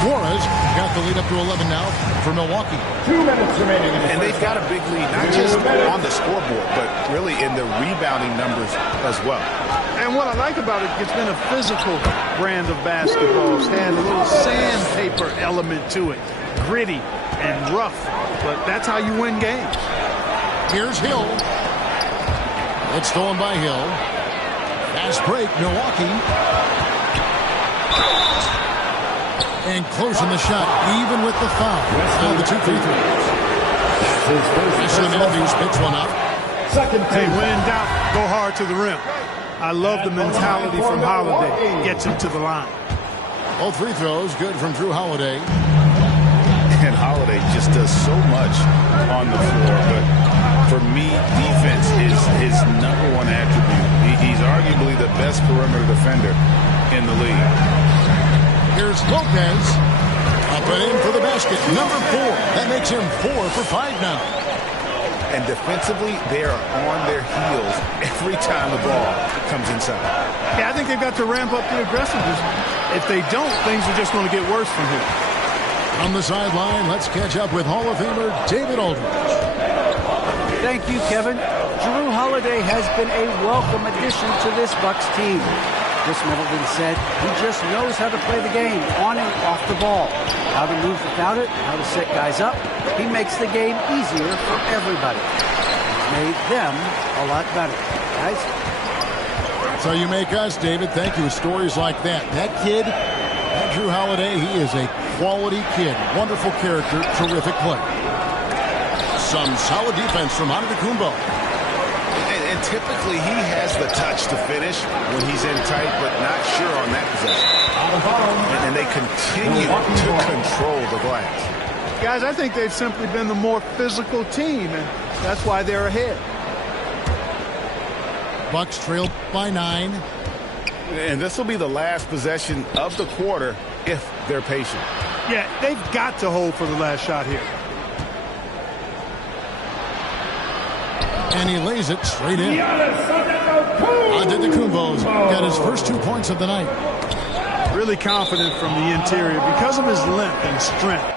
Suarez got the lead up to 11 now for Milwaukee. 2 minutes remaining. And they've got a big lead, not just on the scoreboard, but really in the rebounding numbers as well. And what I like about it, it's been a physical brand of basketball. It's had a little sandpaper element to it. Gritty and rough, but that's how you win games. Here's Hill. It's stolen by Hill. Fast break, Milwaukee. And closing the shot, even with the foul. Now the 2 free throws. Wesley Matthews picks one up. Hey, when in doubt, go hard to the rim. I love the mentality from Holiday. Gets him to the line. Both free throws good from Drew Holiday. And Holiday just does so much on the floor. But for me, defense is his #1 attribute. He's arguably the best perimeter defender in the league. Here's Lopez. Up and in for the basket. Number 4. That makes him 4 for 5 now. And defensively, they are on their heels every time the ball comes inside. Yeah, I think they've got to ramp up the aggressiveness. If they don't, things are just going to get worse from here. On the sideline, let's catch up with Hall of Famer David Aldridge. Thank you, Kevin. Drew Holiday has been a welcome addition to this Bucks team. Chris Middleton said he just knows how to play the game on and off the ball. How to move without it, how to set guys up. He makes the game easier for everybody. He's made them a lot better. Guys? That's how you make us, David. Thank you. With stories like that. That kid, that Drew Holiday, he is a quality kid. Wonderful character, terrific player. Some solid defense from Antetokounmpo. And And typically he has the touch to finish when he's in tight, but not sure on that possession. And they continue to control the glass. Guys, I think they've simply been the more physical team, and that's why they're ahead. Bucks trail by 9. And this will be the last possession of the quarter if they're patient. Yeah, they've got to hold for the last shot here. And he lays it straight in. Antetokounmpo's got his first 2 points of the night. Really confident from the interior because of his length and strength.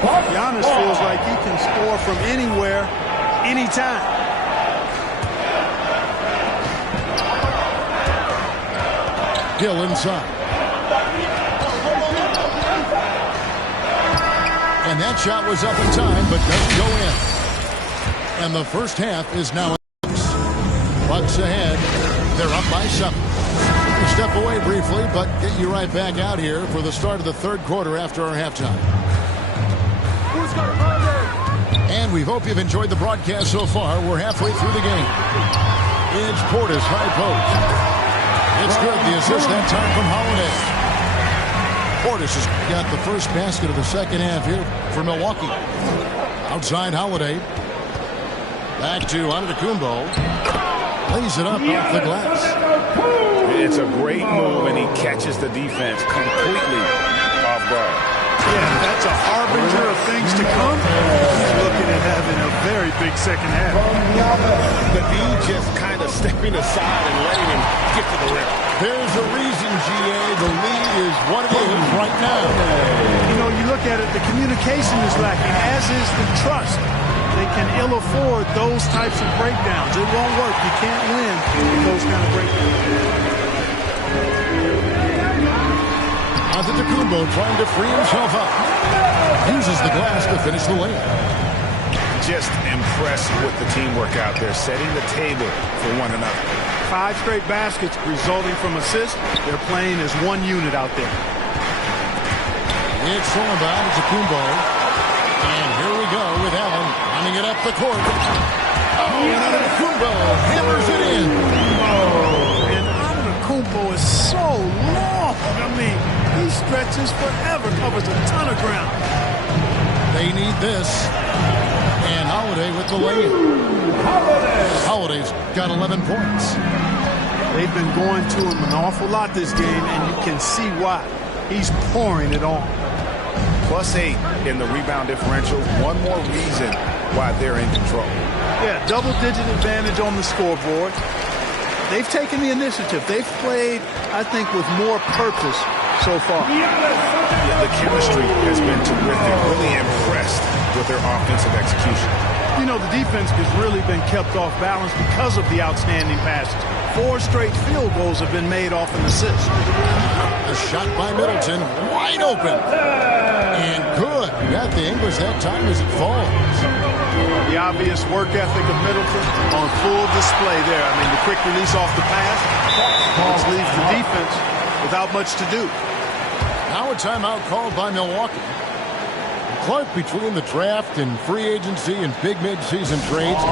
Giannis feels like he can score from anywhere, anytime. Gill inside. And that shot was up in time, but doesn't go in. And the first half is now in. Bucks ahead. They're up by 7. We'll step away briefly, but get you right back out here for the start of the third quarter after our halftime. And we hope you've enjoyed the broadcast so far. We're halfway through the game. It's Portis high post. It's good. The assist that time from Holiday. Portis has got the first basket of the second half here for Milwaukee. Outside Holiday. Back to Antetokounmpo. Lays it up off the glass. It's a great move, and he catches the defense completely off guard. Yeah, that's a harbinger of things to come. He's looking at having a very big second half. The D just kind of stepping aside and letting him get to the rim. There's a reason, GA. The lead is what it is right now. You know, you look at it, the communication is lacking, as is the trust. They can ill afford those types of breakdowns. It won't work. You can't win with those kind of breakdowns. Antetokounmpo trying to free himself up. Uses the glass to finish the layup. Just impressed with the teamwork out there, setting the table for one another. 5 straight baskets resulting from assists. They're playing as one unit out there. It's stolen by Antetokounmpo. And here we go with Allen running it up the court. Oh, and Antetokounmpo hammers it in. Oh, and Antetokounmpo is so long. I mean, he stretches forever, covers a ton of ground. They need this. And Holiday with the lead. Holiday's got 11 points. They've been going to him an awful lot this game, and you can see why. He's pouring it on. +8 in the rebound differential. One more reason why they're in control. Yeah, double-digit advantage on the scoreboard. They've taken the initiative. They've played, I think, with more purpose so far. Yeah, the chemistry has been terrific. Really impressed with their offensive execution. You know, the defense has really been kept off balance because of the outstanding passes. 4 straight field goals have been made off an assist. A shot by Middleton, wide open. And good. Got the English that time as it falls. The obvious work ethic of Middleton on full display there. I mean, the quick release off the pass, which leaves the defense without much to do. Now a timeout called by Milwaukee. Clark, between the draft and free agency and big mid-season trades,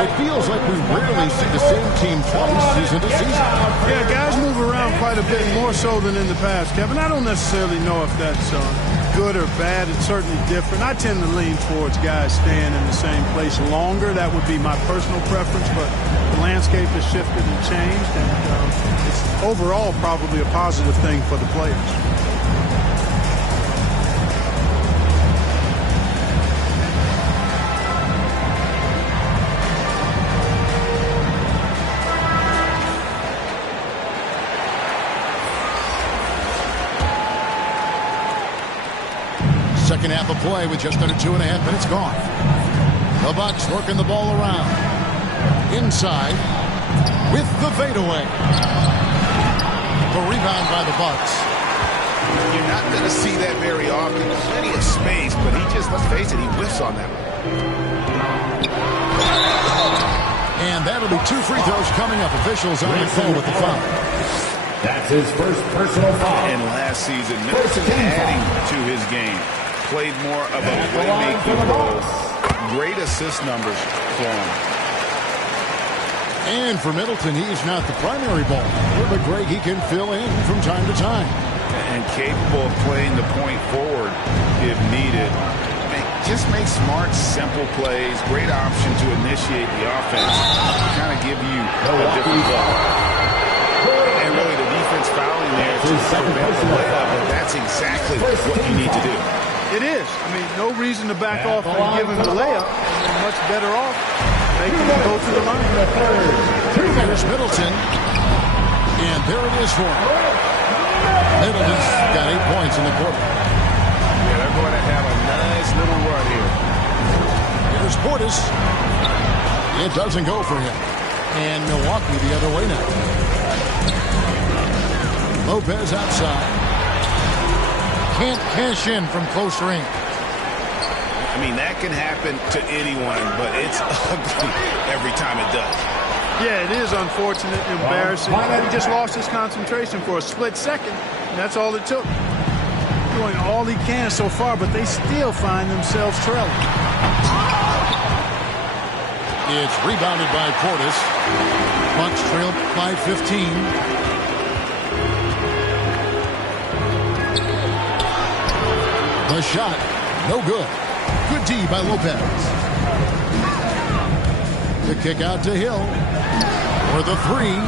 it feels like we rarely see the same team twice season to season. Yeah, guys move around quite a bit more so than in the past, Kevin. I don't necessarily know if that's good or bad. It's certainly different. I tend to lean towards guys staying in the same place longer. That would be my personal preference, but the landscape has shifted and changed, and it's overall probably a positive thing for the players. Second half of play with just under 2.5 minutes gone. The Bucks working the ball around. Inside with the fadeaway. The rebound by the Bucks. You're not going to see that very often. Plenty of space, but he just, let's face it, he whiffs on that one. And that'll be 2 free throws coming up. Officials on the call with the foul. That's his first personal foul. And last season, Middleton adding to his game. Played more of a playmaking role. Great assist numbers for him. And for Middleton, he's not the primary ball, but Greg, he can fill in from time to time. And capable of playing the point forward if needed. Just make smart, simple plays. Great option to initiate the offense. Kind of give you a different look. And really the defense fouling there to prevent the layup, but that's exactly what you need to do. It is. I mean, no reason to back off and give him the layup. You're much better off making him go to the line. Here's Middleton. And there it is for him. Middleton's got 8 points in the quarter. Yeah, they're going to have a nice little run here. Here's Portis. It doesn't go for him. And Milwaukee the other way now. Lopez outside. Can't cash in from close range. I mean, that can happen to anyone, but it's ugly every time it does. Yeah, it is unfortunate, embarrassing. He just lost his concentration for a split second, and that's all it took. Doing all he can so far, but they still find themselves trailing. It's rebounded by Portis. Bucks trail by 15. The shot, no good. Good D by Lopez. The kick out to Hill. For the three.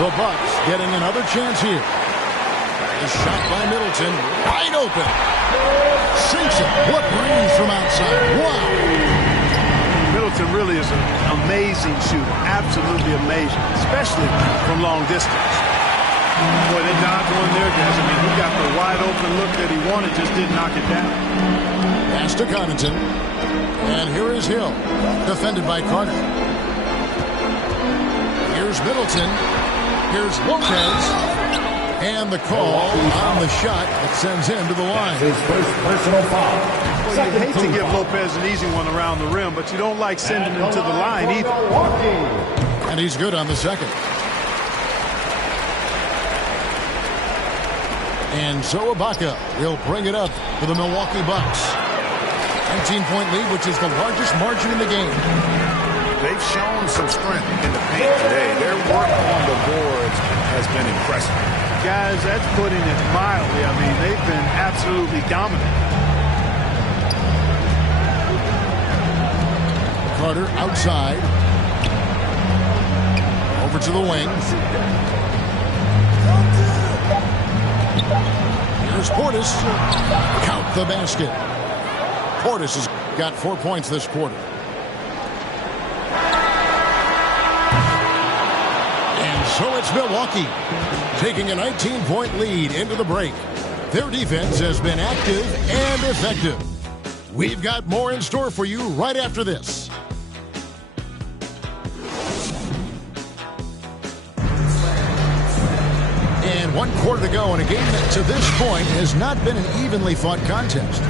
The Bucks getting another chance here. The shot by Middleton. Wide open. Sinks it. What range from outside. Wow. Middleton really is an amazing shooter. Absolutely amazing. Especially from long distance. Boy, they dodged one there, guys. I mean, he got the wide open look that he wanted, just didn't knock it down. Pass to Connaughton. And here is Hill. Defended by Carter. Here's Middleton. Here's Lopez. And the call on the shot that sends him to the line. His first personal foul. Well, you hate to give Lopez an easy one around the rim, but you don't like sending him to the line either. And he's good on the second. And so Ibaka will bring it up for the Milwaukee Bucks. 19-point lead, which is the largest margin in the game. They've shown some strength in the paint today. Their work on the boards has been impressive. Guys, that's putting it mildly. I mean, they've been absolutely dominant. Carter outside. Over to the wing. Here's Portis. Count the basket. Portis has got 4 points this quarter. And so it's Milwaukee taking a 19-point lead into the break. Their defense has been active and effective. We've got more in store for you right after this. And 1 quarter to go in a game that to this point has not been an evenly fought contest.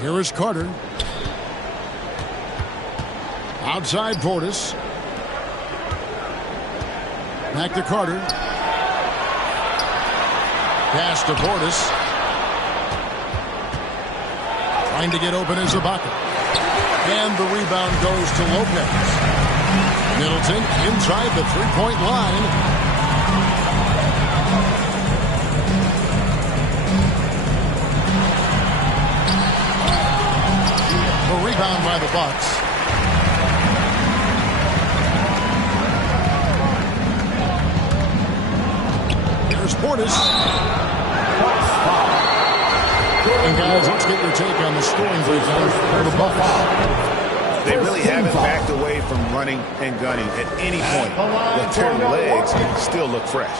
Here is Carter. Outside Portis. Back to Carter. Pass to Portis. Trying to get open is Ibaka. And the rebound goes to Lopez. Middleton inside the three-point line. The rebound by the Bucks. Here's Portis. And guys, let's get your take on the scoring breakdown for the Bucks. They really haven't backed away from running and gunning at any point, but their legs still look fresh.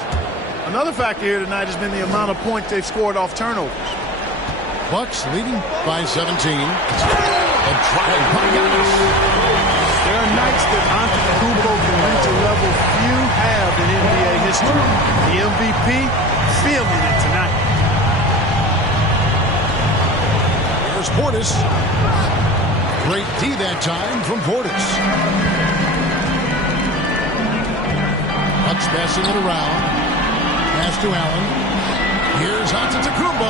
Another factor here tonight has been the amount of points they've scored off turnovers. Bucks leading by 17. And trying. There are nights that Antetokounmpo can reach a level few have in NBA history. The MVP feeling it tonight. There's Portis. Great D that time from Portis. Bucks passing it around. Pass to Allen. Here's Antetokounmpo.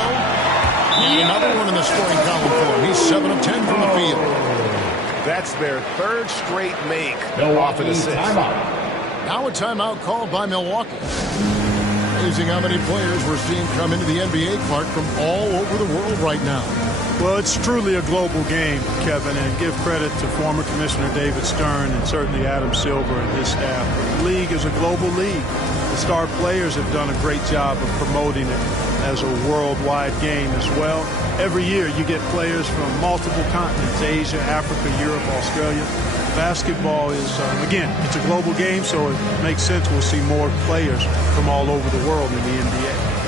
And another one in the scoring column for him. He's 7 of 10 from the field. That's their third straight make off an assist. Now a timeout called by Milwaukee. Amazing how many players we're seeing come into the NBA, Clark, from all over the world right now. Well, it's truly a global game, Kevin, and give credit to former Commissioner David Stern and certainly Adam Silver and his staff. The league is a global league. The star players have done a great job of promoting it as a worldwide game as well. Every year you get players from multiple continents, Asia, Africa, Europe, Australia. Basketball is, again, it's a global game, so it makes sense we'll see more players from all over the world in the NBA.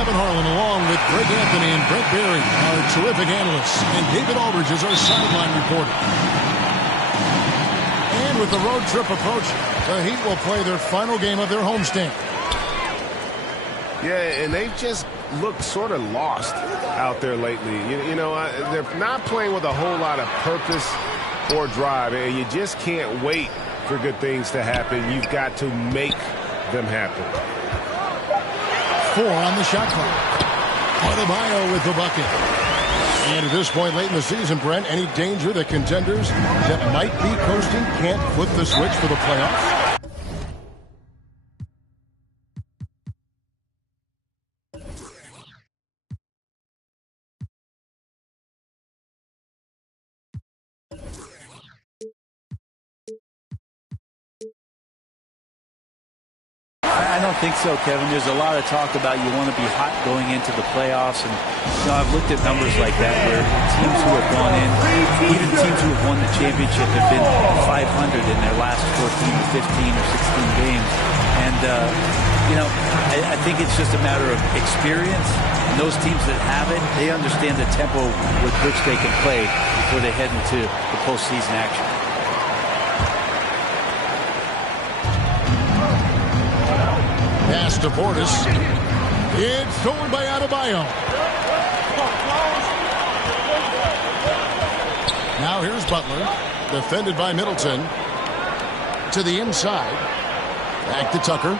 Kevin Harlan, along with Greg Anthony and Brent Berry, our terrific analysts, and David Aldridge is our sideline reporter. And with the road trip approaching, the Heat will play their final game of their homestand. Yeah, and they've just looked sort of lost out there lately. You know, they're not playing with a whole lot of purpose or drive, and you just can't wait for good things to happen. You've got to make them happen. 4 on the shot clock. Adebayo with the bucket. And at this point late in the season, Brent, any danger that contenders that might be coasting can't flip the switch for the playoffs? I don't think so, Kevin. There's a lot of talk about you want to be hot going into the playoffs. And I've looked at numbers like that where teams who have gone in, even teams who have won the championship have been 500 in their last 14 or 15 or 16 games. And, I think it's just a matter of experience. And those teams that have it, they understand the tempo with which they can play before they head into the postseason action. Pass to Portis. It's stolen by Adebayo. Now here's Butler. Defended by Middleton. To the inside. Back to Tucker.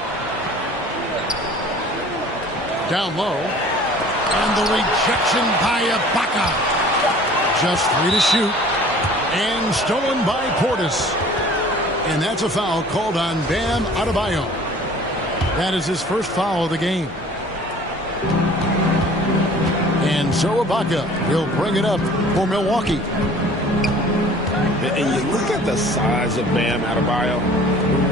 Down low. And the rejection by Ibaka. Just 3 to shoot. And stolen by Portis. And that's a foul called on Bam Adebayo. That is his first foul of the game. And so Ibaka, he'll bring it up for Milwaukee. And you look at the size of Bam Adebayo.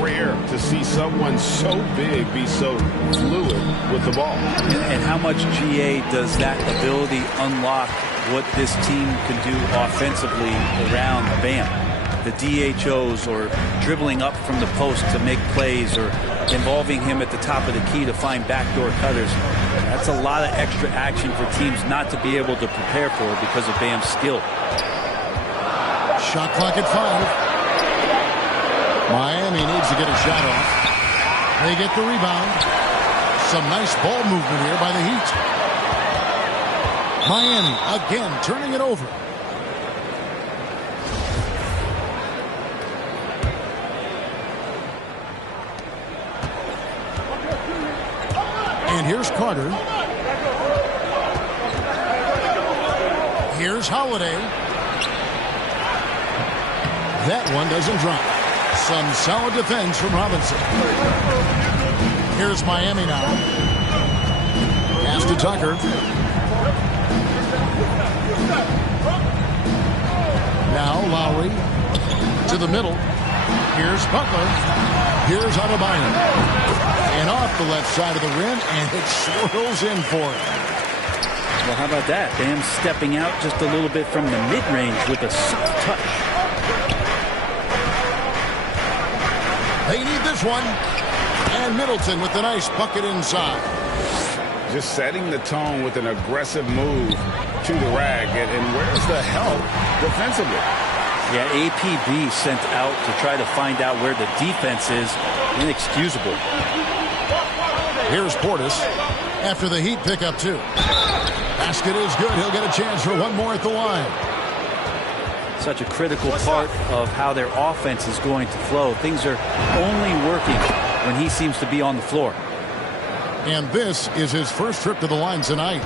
Rare to see someone so big be so fluid with the ball. And how much GA does that ability unlock what this team can do offensively around Bam? The DHOs or dribbling up from the post to make plays or involving him at the top of the key to find backdoor cutters. That's a lot of extra action for teams not to be able to prepare for because of Bam's skill. Shot clock at 5. Miami needs to get a shot off. They get the rebound. Some nice ball movement here by the Heat. Miami again turning it over. And here's Carter. Here's Holiday. That one doesn't drop. Some solid defense from Robinson. Here's Miami now. Pass to Tucker. Now Lowry to the middle. Here's Butler. Here's Adebayo. And off the left side of the rim, and it swirls in for him. Well, how about that? Bam stepping out just a little bit from the mid-range with a soft touch. They need this one. And Middleton with the nice bucket inside. Just setting the tone with an aggressive move to the rag. And where's the help defensively? Yeah, APB sent out to try to find out where the defense is. Inexcusable. Here's Portis after the Heat pick up 2. Basket is good. He'll get a chance for one more at the line. Such a critical part of how their offense is going to flow. Things are only working when he seems to be on the floor. And this is his first trip to the line tonight.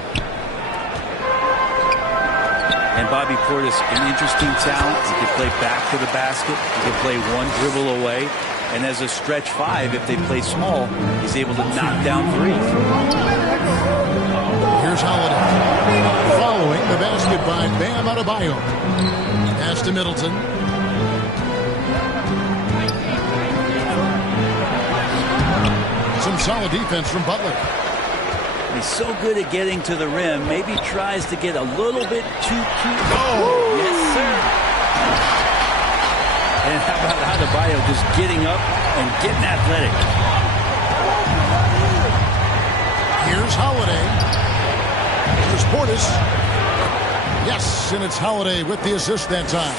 And Bobby Portis, an interesting talent. He can play back to the basket. He can play one dribble away. And as a stretch 5, if they play small, he's able to knock down 3. Here's Holiday. Following the basket by Bam Adebayo. Pass to Middleton. Some solid defense from Butler. He's so good at getting to the rim. Maybe tries to get a little bit too cute. Oh! Yes, sir. And how about Adebayo just getting up and getting athletic? Here's Here's Holiday. Here's Portis. Yes, and it's Holiday with the assist that time.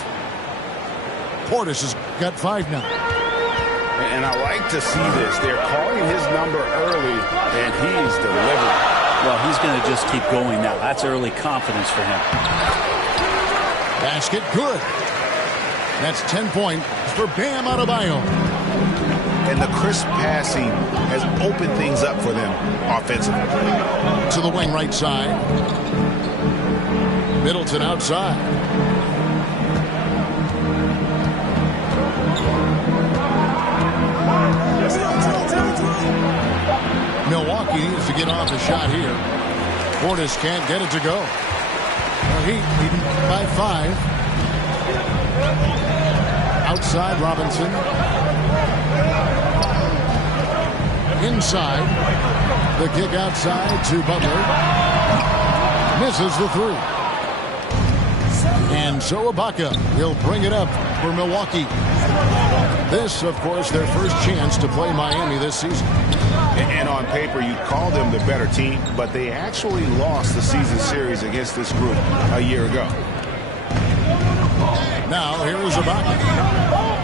Portis has got 5 now. And I like to see this. They're calling his number early, and he's delivering. Well, he's going to just keep going now. That's early confidence for him. Basket good. That's 10 points for Bam Adebayo. And the crisp passing has opened things up for them offensively. To the wing right side. Middleton outside. Milwaukee needs to get off a shot here. Portis can't get it to go. Heat leading by 5. Outside Robinson. Inside. The kick outside to Butler. Misses the 3. And so Ibaka will bring it up for Milwaukee. This, of course, their first chance to play Miami this season. And on paper, you'd call them the better team, but they actually lost the season series against this group a year ago. Now, here is Ibaka.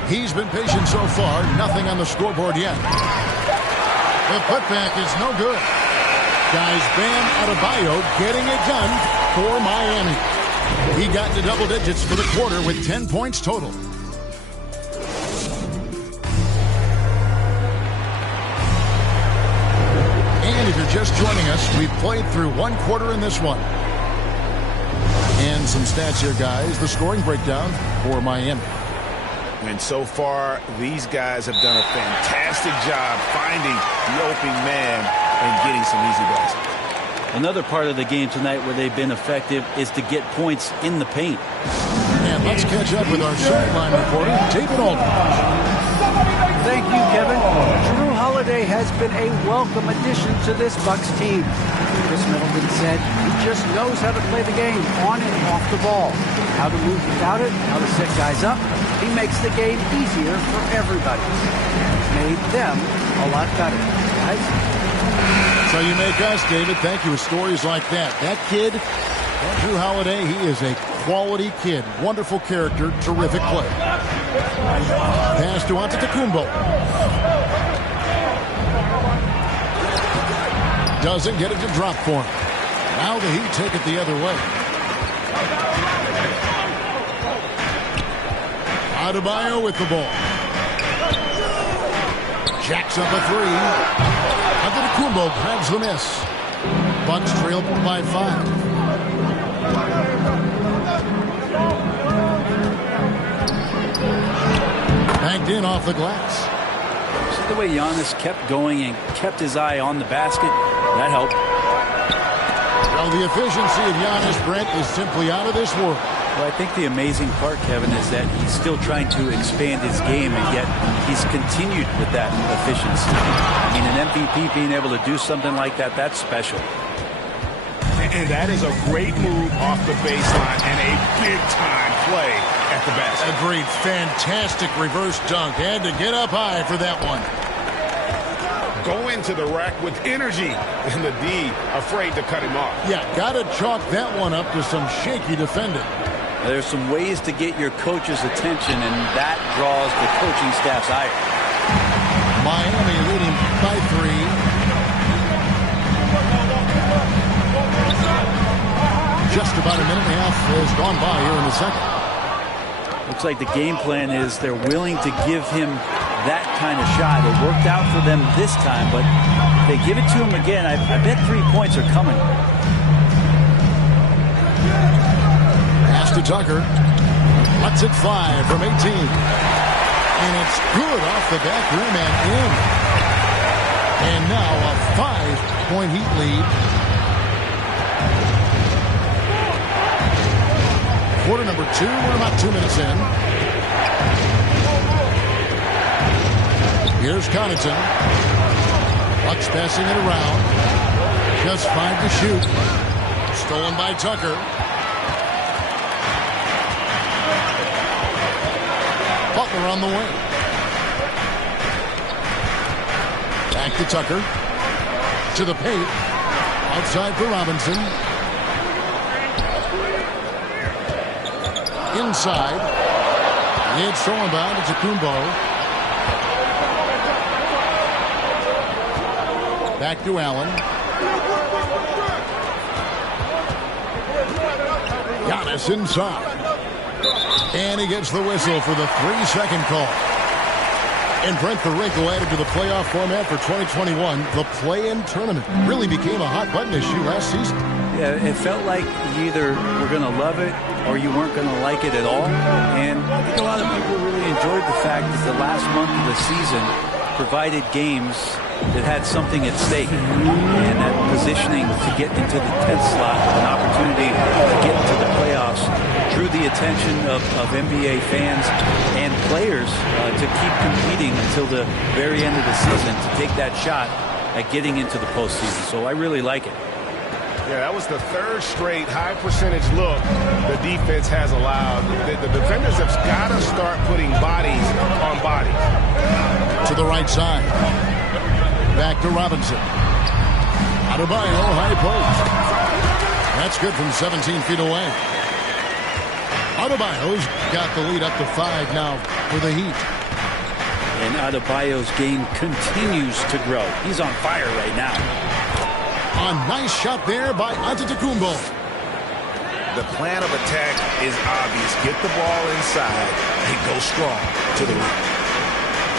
He's been patient so far. Nothing on the scoreboard yet. The putback is no good. Guys, Bam Adebayo getting it done for Miami. He got to double digits for the quarter with 10 points total. And if you're just joining us, we've played through 1 quarter in this one. And some stats here, guys. The scoring breakdown for Miami. And so far, these guys have done a fantastic job finding the open man and getting some easy baskets. Another part of the game tonight where they've been effective is to get points in the paint. And let's catch up with our sideline reporter, David Aldridge. Thank you, Kevin. Jrue Holiday has been a welcome addition to this Bucks team. Chris Middleton said he just knows how to play the game on and off the ball. How to move without it, how to set guys up. He makes the game easier for everybody. He's made them a lot better. Guys? So you make us, David. Thank you with stories like that. That kid, Jrue Holiday, he is a quality kid. Wonderful character, terrific play. Pass to Antetokounmpo. Doesn't get it to drop for him. Now the Heat take it the other way. Adebayo with the ball. Jacks up a 3. Antetokounmpo grabs the miss. Bucks trail by 5. Banked in off the glass. See the way Giannis kept going and kept his eye on the basket? That helped. Well, the efficiency of Giannis, Brent, is simply out of this world. Well, I think the amazing part, Kevin, is that he's still trying to expand his game, and yet he's continued with that efficiency. I mean, an MVP being able to do something like that, that's special. And that is a great move off the baseline and a big-time play at the basket. Agreed. Fantastic reverse dunk. Had to get up high for that one. Go into the rack with energy, and the D afraid to cut him off. Yeah, got to chalk that one up to some shaky defending. There's some ways to get your coach's attention, and that draws the coaching staff's ire. Miami leading by 3. Just about a minute and a half has gone by here in the second. Looks like the game plan is they're willing to give him that kind of shot. It worked out for them this time, but if they give it to him again, I bet 3 points are coming. Pass to Tucker. Lets it fly from 18. And it's good off the back rim and in. And now a 5-point Heat lead. Quarter number 2. We're about 2 minutes in. Here's Connaughton. Bucks passing it around. Just 5 to shoot. Stolen by Tucker. Butler on the wing. Back to Tucker. To the paint. Outside for Robinson. Inside. It's thrown by to Kumbo. Back to Allen. Giannis inside. And he gets the whistle for the 3-second call. And Brent, the wrinkle added to the playoff format for 2021, the play-in tournament really became a hot-button issue last season. Yeah, it felt like you either were going to love it or you weren't going to like it at all. And I think a lot of people really enjoyed the fact that the last month of the season provided games that had something at stake. And that positioning to get into the 10th slot, an opportunity to get into the playoffs, drew the attention of NBA fans and players to keep competing until the very end of the season to take that shot at getting into the postseason. So I really like it. Yeah, that was the third straight high percentage look the defense has allowed. The defenders have got to start putting bodies on bodies. To the right side. Back to Robinson. Adebayo, high post. That's good from 17 feet away. Adebayo's got the lead up to 5 now for the Heat. And Adebayo's game continues to grow. He's on fire right now. A nice shot there by Antetokounmpo. The plan of attack is obvious. Get the ball inside and go strong to the rim.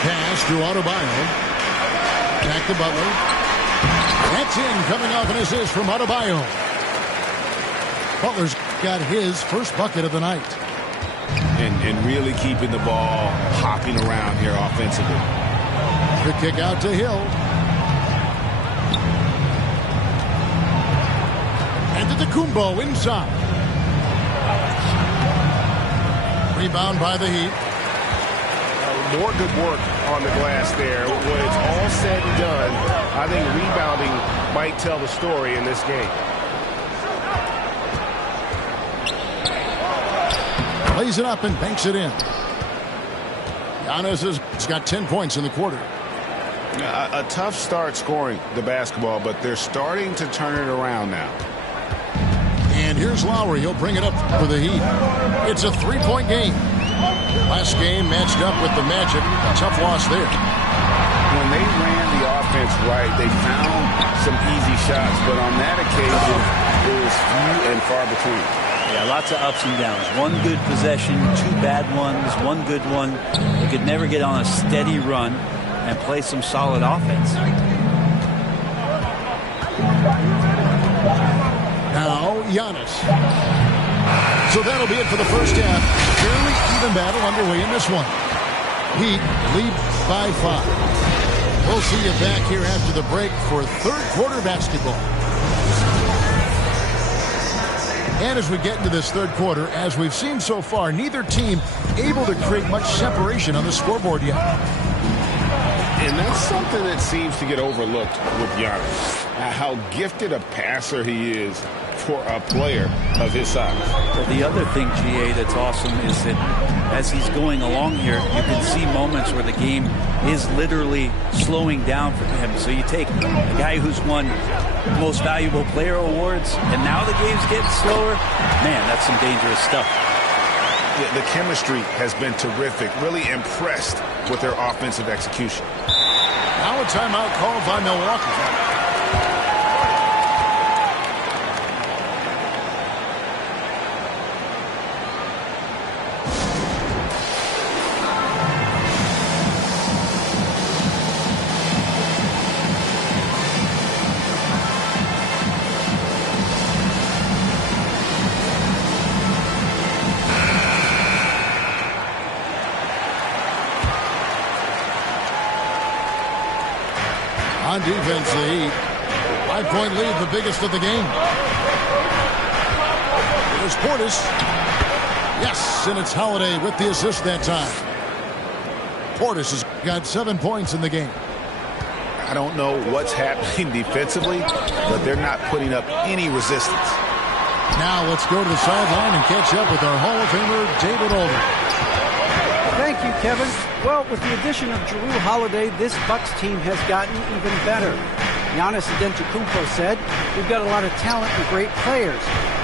Pass to Adebayo. Back to Butler. That's in, coming off an assist from Adebayo. Butler's got his first bucket of the night. And really keeping the ball hopping around here offensively. The kick out to Hill. Antetokounmpo inside. Rebound by the Heat. More good work on the glass there. When it's all said and done, I think rebounding might tell the story in this game. Plays it up and banks it in. Giannis has got 10 points in the quarter. A tough start scoring the basketball, but they're starting to turn it around now. And here's Lowry. He'll bring it up for the Heat. It's a 3-point game. Last game matched up with the Magic. A tough loss there. When they ran the offense right, they found some easy shots, but on that occasion, it was few and far between. Yeah, lots of ups and downs. One good possession, 2 bad ones, 1 good one. They could never get on a steady run and play some solid offense. Now, Giannis. So that'll be it for the first half. Fairly even battle underway in this one. Heat lead by 5. We'll see you back here after the break for third quarter basketball. And as we get into this third quarter, as we've seen so far, neither team able to create much separation on the scoreboard yet. And that's something that seems to get overlooked with Giannis. How gifted a passer he is for a player of his size. Well, the other thing, GA, that's awesome is that as he's going along here, you can see moments where the game is literally slowing down for him. So you take a guy who's won most valuable player awards, and now the game's getting slower. Man, that's some dangerous stuff. The chemistry has been terrific. Really impressed with their offensive execution. Now a timeout called by Milwaukee. On defense, the Heat. 5-point lead, the biggest of the game. There's Portis. Yes, and it's Holiday with the assist that time. Portis has got 7 points in the game. I don't know what's happening defensively, but they're not putting up any resistance. Now let's go to the sideline and catch up with our Hall of Famer, David Aldridge. Thank you, Kevin. Well, with the addition of Jrue Holiday, this Bucks team has gotten even better. Giannis Antetokounmpo said, "We've got a lot of talent and great players.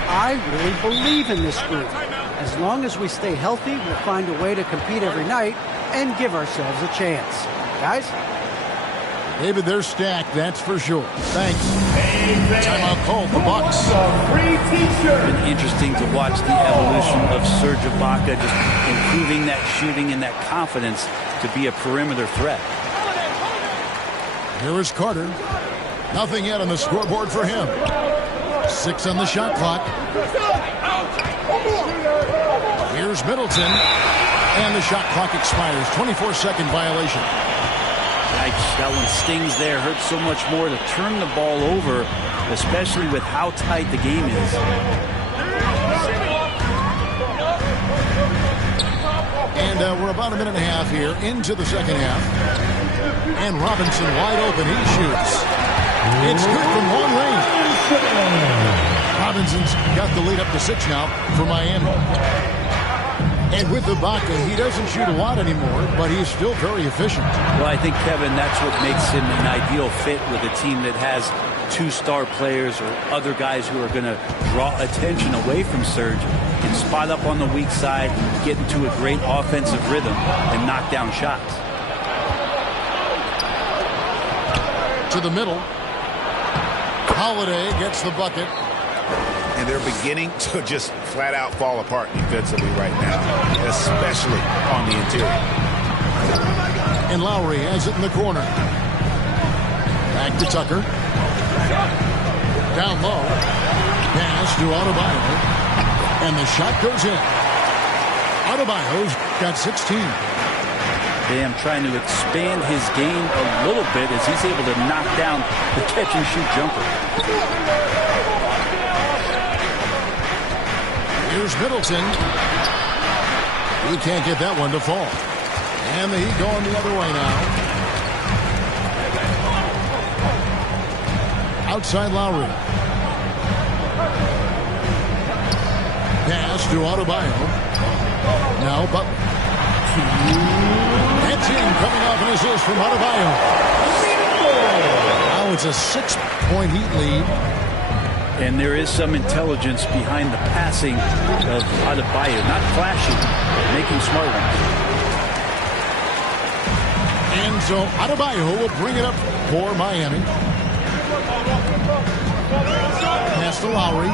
I really believe in this group. As long as we stay healthy, we'll find a way to compete every night and give ourselves a chance." Guys? David, they're stacked, that's for sure. Thanks. Timeout called the Bucks. It's been interesting to watch the evolution of Serge Ibaka, just improving that shooting and that confidence to be a perimeter threat. Here is Carter. Nothing yet on the scoreboard for him. 6 on the shot clock. Here's Middleton. And the shot clock expires. 24-second violation. Yikes, that one stings there. Hurts so much more to turn the ball over, especially with how tight the game is. And we're about a minute and a half here into the second half. And Robinson wide open. He shoots. It's good from long range. Robinson's got the lead up to 6 now for Miami. And with Ibaka, he doesn't shoot a lot anymore, but he's still very efficient. Well, I think, Kevin, that's what makes him an ideal fit with a team that has 2 star players or other guys who are going to draw attention away from Serge, can spot up on the weak side, get into a great offensive rhythm, and knock down shots. To the middle. Holiday gets the bucket. And they're beginning to just flat out fall apart defensively right now, especially on the interior. And Lowry has it in the corner. Back to Tucker. Down low. Pass to Adebayo. And the shot goes in. Adebayo's got 16. Bam trying to expand his game a little bit as he's able to knock down the catch-and-shoot jumper. Here's Middleton. He can't get that one to fall. And the Heat going the other way now. Outside Lowry. Pass to Adebayo. Now Butler. That's in, coming off an assist from Adebayo. Now it's a 6-point Heat lead. And there is some intelligence behind the passing of Adebayo. Not flashy, but making smart ones. And so Adebayo will bring it up for Miami. Pass to Lowry.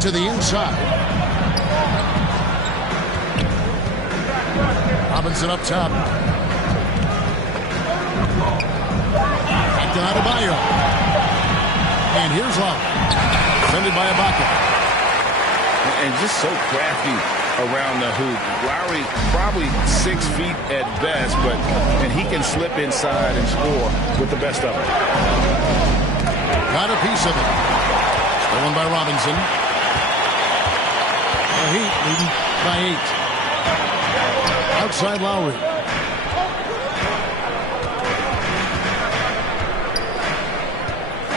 To the inside. Robinson up top. Back to Adebayo. And here's Lowry. Defended by Ibaka. And just so crafty around the hoop. Lowry probably 6 feet at best, and he can slip inside and score with the best of it. Got a piece of it. Stolen by Robinson. The Heat leading by 8. Outside Lowry.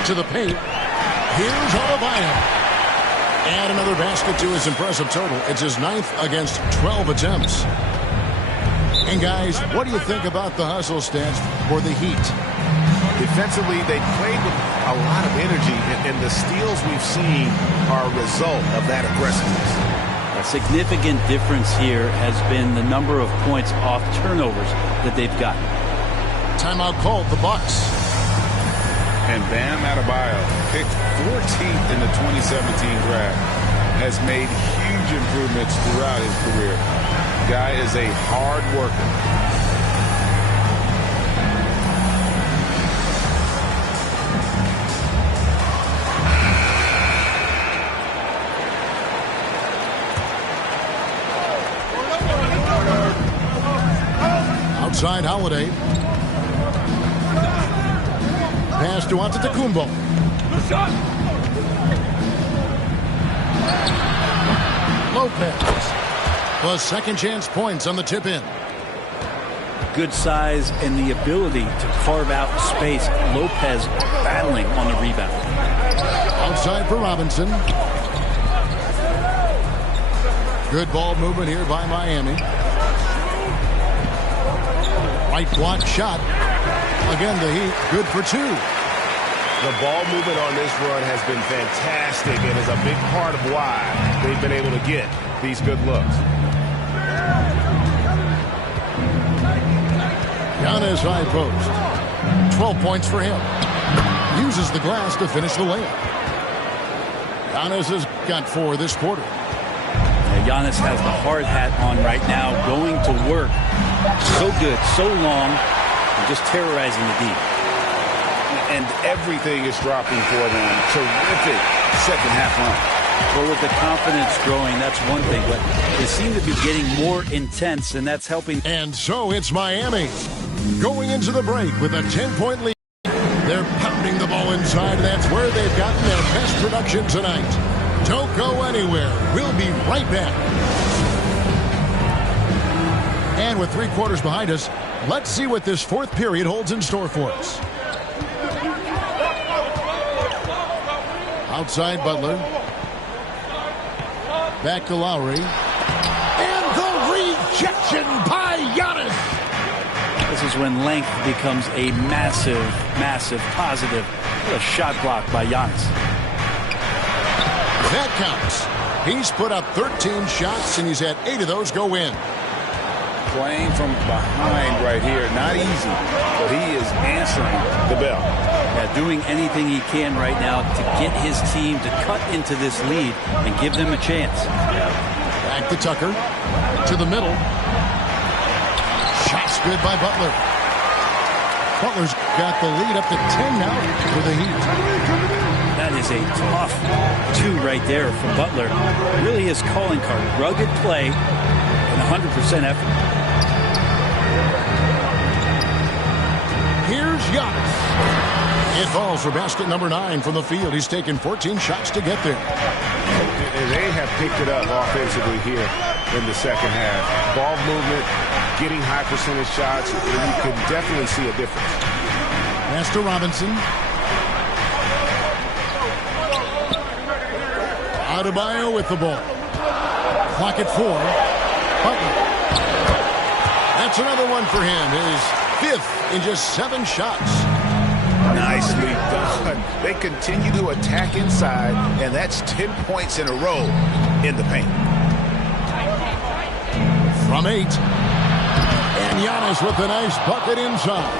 To the paint. Here's Adebayo. And another basket to his impressive total. It's his 9th against 12 attempts. And guys, what do you think about the hustle stats for the Heat? Defensively, they played with a lot of energy, and the steals we've seen are a result of that aggressiveness. A significant difference here has been the number of points off turnovers that they've gotten. Timeout called the Bucks. And Bam Adebayo, picked 14th in the 2017 draft, has made huge improvements throughout his career. Guy is a hard worker. Outside Holiday. Pass to Antetokounmpo. Lopez. The second chance points on the tip in. Good size and the ability to carve out space. Lopez battling on the rebound. Outside for Robinson. Good ball movement here by Miami. Right block shot. Again, the Heat good for 2. The ball movement on this run has been fantastic and is a big part of why they've been able to get these good looks. Giannis high post. 12 points for him. Uses the glass to finish the layup. Giannis has got 4 this quarter. Giannis has the hard hat on right now, going to work. So good, so long, and just terrorizing the deep. And everything is dropping for them. Terrific second half run. Well, with the confidence growing, that's one thing, but they seem to be getting more intense, and that's helping. And so it's Miami going into the break with a 10-point lead. They're pounding the ball inside. That's where they've gotten their best production tonight. Don't go anywhere. We'll be right back. And with 3 quarters behind us, let's see what this 4th period holds in store for us. Outside Butler. Back to Lowry. And the rejection by Giannis. This is when length becomes a massive, massive positive. What a shot block by Giannis. That counts. He's put up 13 shots, and he's had 8 of those go in. Playing from behind right here, not easy, but he is answering the bell. Yeah, doing anything he can right now to get his team to cut into this lead and give them a chance. Back to Tucker. To the middle. Shots good by Butler. Butler's got the lead up to 10 now for the Heat. That is a tough 2 right there from Butler. Really his calling card. Rugged play and 100% effort. Here's Giannis. It falls for basket number 9 from the field. He's taken 14 shots to get there. They have picked it up offensively here in the second half. Ball movement, getting high percentage shots, and you can definitely see a difference. Pass to Robinson. Adebayo with the ball. Clock at 4. Butler. That's another one for him. His 5th in just 7 shots. Nicely done. They continue to attack inside, and that's 10 points in a row in the paint. From 8. And Giannis with a nice bucket inside.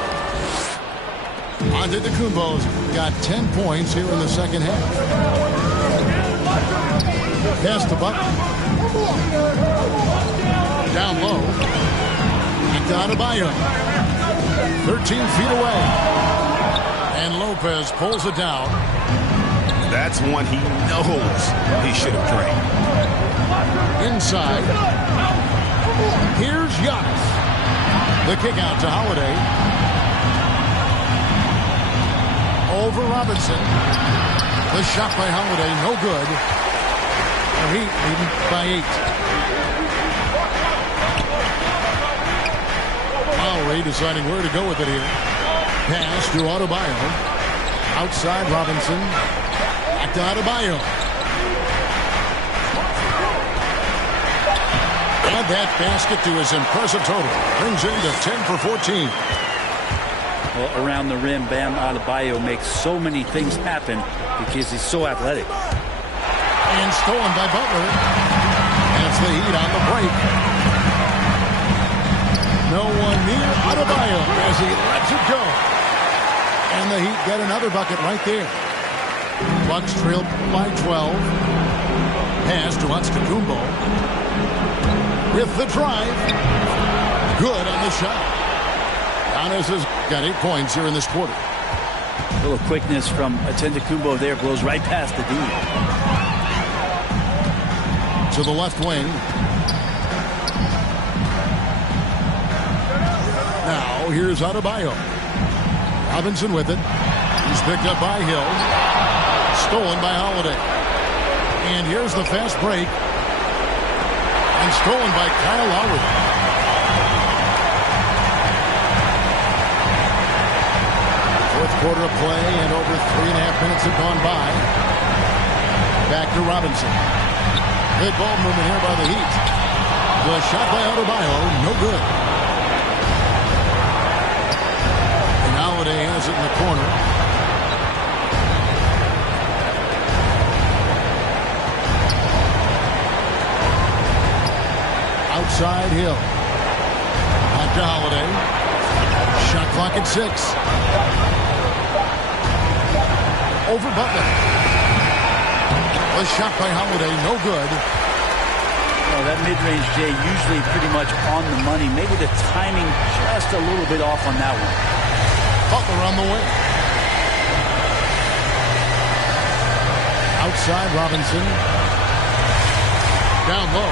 Antetokounmpo's got 10 points here in the second half. Pass to Butler. Down low. Back to Adebayo. 13 feet away. And Lopez pulls it down. That's one he knows he should have drained. Inside. Here's Giannis. The kick out to Holiday. Over Robinson. The shot by Holiday, no good. The Heat leading by 8. Lowry deciding where to go with it here. Pass to Adebayo. Outside Robinson. Back to Adebayo. Add that basket to his impressive total. Brings him to 10 for 14. Well, around the rim, Bam Adebayo makes so many things happen because he's so athletic. And stolen by Butler. And it's the Heat on the break. No one near Adebayo as he lets it go. And the Heat get another bucket right there. Bucks trail by 12. Pass to Antetokounmpo. With the drive. Good on the shot. Giannis has got 8 points here in this quarter. A little quickness from Antetokounmpo there, blows right past the D. To the left wing. Now here's Adebayo. Robinson with it. He's picked up by Hill. Stolen by Holiday. And here's the fast break. And stolen by Kyle Lowry. Fourth quarter of play, and over 3.5 minutes have gone by. Back to Robinson. Good ball movement here by the Heat. The shot by Adebayo, no good. And Holiday has it in the corner. Outside Hill. Back to Holiday. Shot clock at 6. Over Butler. The shot by Holiday, no good. Well, that mid-range, Jay, usually pretty much on the money. Maybe the timing just a little bit off on that one. Butler on the wing. Outside Robinson. Down low.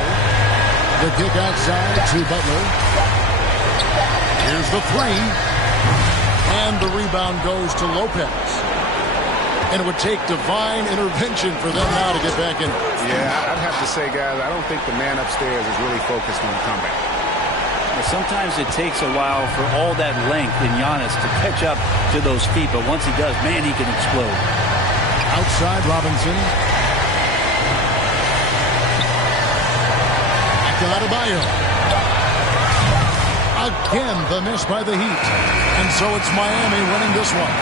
The kick outside to Butler. Here's the 3. And the rebound goes to Lopez. And it would take divine intervention for them now to get back in. Yeah, I'd have to say, guys, I don't think the man upstairs is really focused on the comeback. Well, sometimes it takes a while for all that length in Giannis to catch up to those feet. But once he does, man, he can explode. Outside Robinson. Back to Adebayo. Again, the miss by the Heat. And so it's Miami winning this one.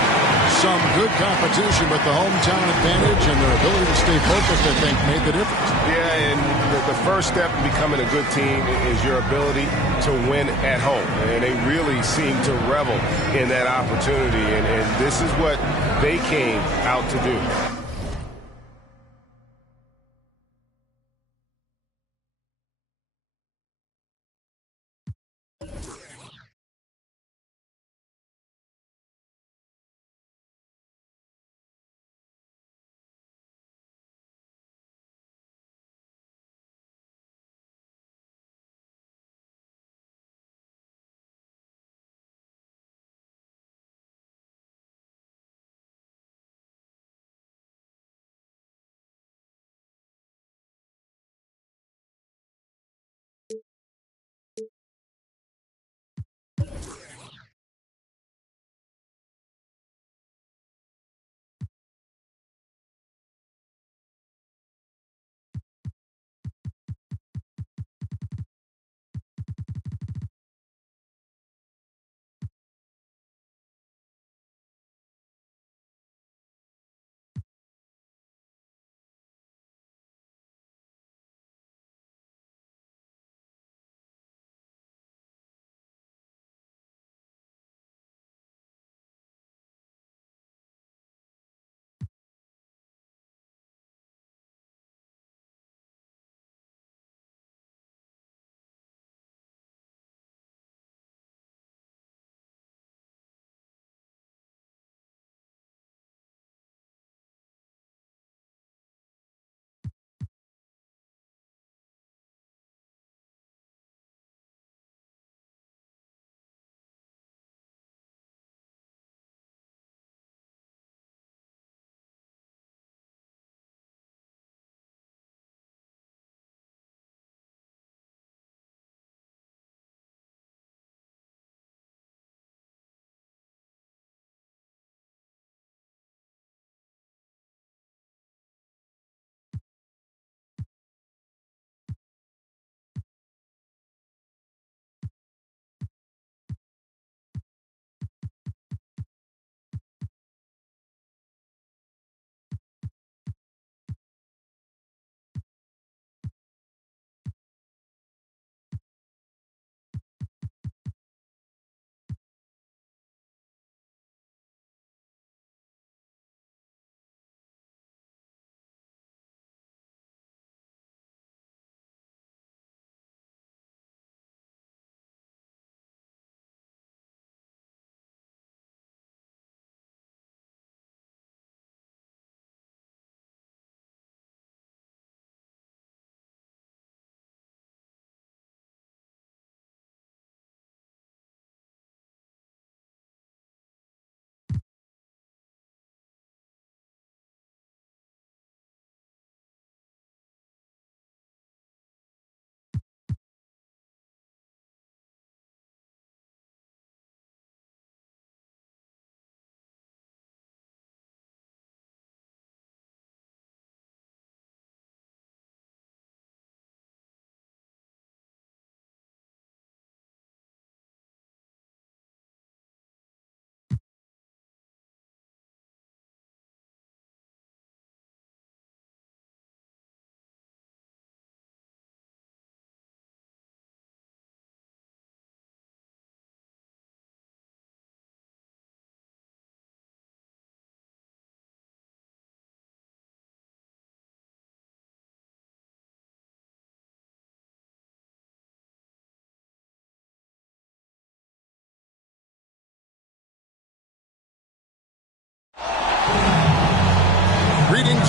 Some good competition, but the hometown advantage and their ability to stay focused, I think, made the difference. Yeah, and the first step in becoming a good team is your ability to win at home. And they really seem to revel in that opportunity. And this is what they came out to do.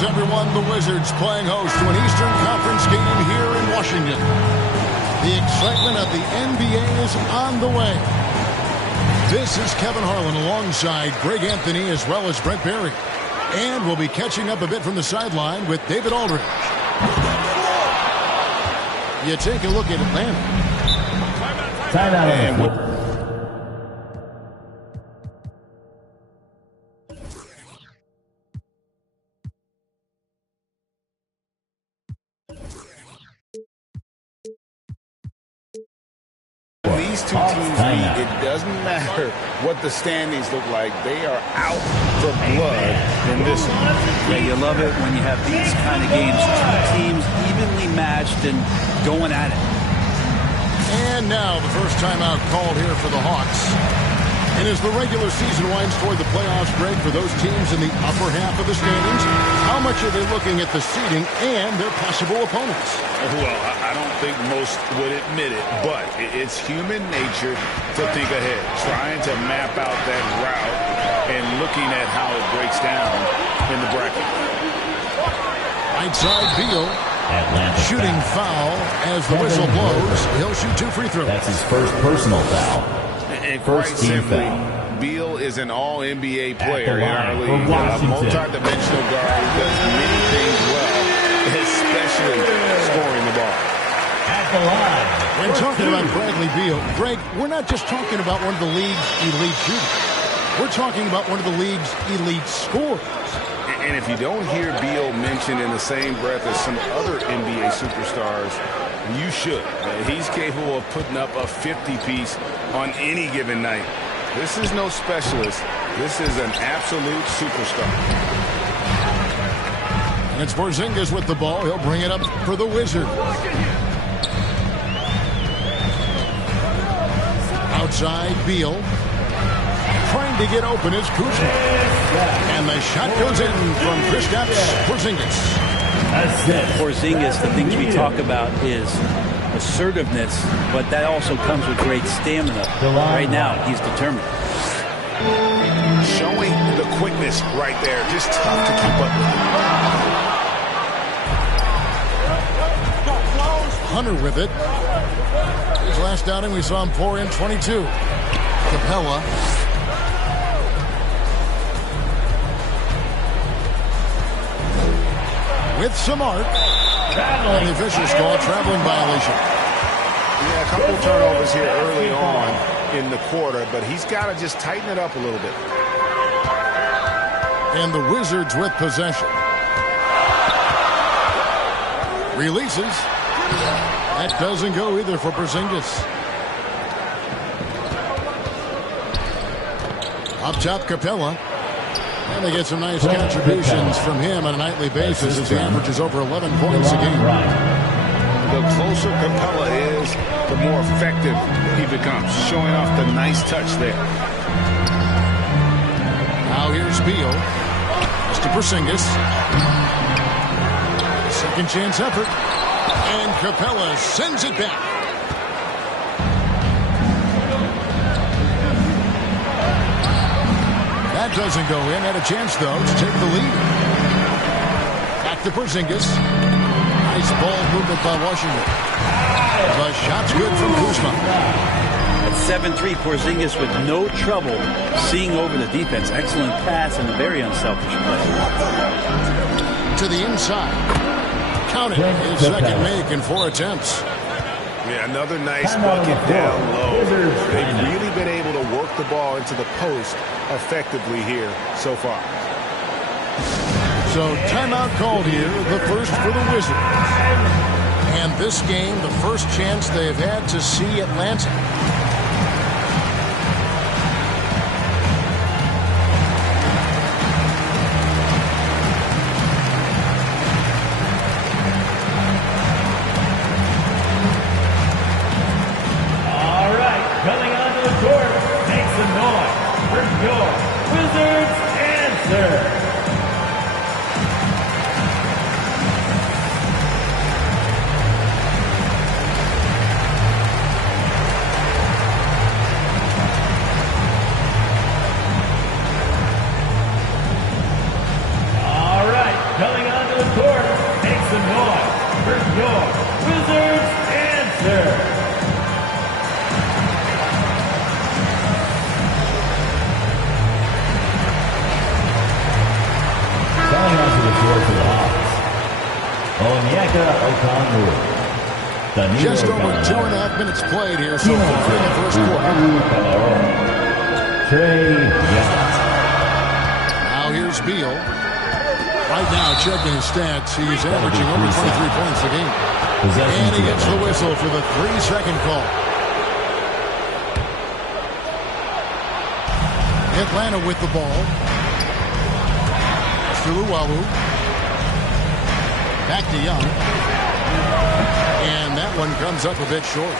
Greetings, everyone. The Wizards playing host to an Eastern Conference game here in Washington. The excitement of the NBA is on the way. This is Kevin Harlan alongside Greg Anthony as well as Brent Barry. And we'll be catching up a bit from the sideline with David Aldridge. You take a look at Atlanta. Timeout. These two teams meet, it doesn't matter what the standings look like. They are out for blood in this one. Yeah, you love it when you have these kind of games. Two teams evenly matched and going at it. And now the first timeout called here for the Hawks. And as the regular season winds toward the playoffs, Greg, for those teams in the upper half of the standings, how much are they looking at the seeding and their possible opponents? Well, I don't think most would admit it, but it's human nature to think ahead, trying to map out that route and looking at how it breaks down in the bracket. Right side, Beal. Atlanta shooting foul as the whistle blows. He'll shoot 2 free throws. That's his first personal foul. And First quite team simply, foul. Beal is an all-NBA player in our line league. for A Washington. multi-dimensional guard who does many things well, especially scoring the ball. At the line. When talking about Bradley Beal, Greg, we're not just talking about one of the league's elite shooters. We're talking about one of the league's elite scorers. And if you don't hear Beal mentioned in the same breath as some other NBA superstars, you should. He's capable of putting up a 50-piece on any given night. This is no specialist. This is an absolute superstar. And it's Porzingis with the ball. He'll bring it up for the Wizards. Outside, Beal. Trying to get open is Kuzma. And the shot goes in from Kristaps Porzingis. Porzingis, the things we talk about is assertiveness, but that also comes with great stamina. Right now, he's determined. Showing the quickness right there. Just tough to keep up with. Hunter with it. His last outing, we saw him pour in 22. Capella. With some art. And the officials call traveling violation. Yeah, a couple turnovers here early on in the quarter, but he's got to just tighten it up a little bit. And the Wizards with possession. Releases. That doesn't go either for Porzingis. Up top, Capella. And they get some nice contributions from him on a nightly basis as he averages over 11 points a game. The closer Capella is, the more effective he becomes, showing off the nice touch there. Now here's Beal. Just to Porzingis. Second chance effort. And Capella sends it back. That doesn't go in. Had a chance, though, to take the lead. Back to Porzingis. Nice ball movement by Washington. The shot's good from Kuzma. At 7-3, Porzingis with no trouble seeing over the defense. Excellent pass and a very unselfish play. To the inside. Count it. His second make in 4 attempts. Yeah, another nice bucket down low. They've really been able to work the ball into the post effectively here so far. So timeout called here, the first for the Wizards. And this game, the first chance they've had to see Atlanta. All right, coming onto the court, make some noise for your Wizards answer. your Wizards answer. Coming onto the floor for the Hawks, Onyeka Okongwu. Just over 2.5 minutes played here so far in the first quarter. Trey Young. Now here's Beal. Right now, checking his stats, he's averaging over 23 points a game. And he gets the whistle for the 3-second call. Atlanta with the ball. Luwawu. Back to Young. And that one comes up a bit short.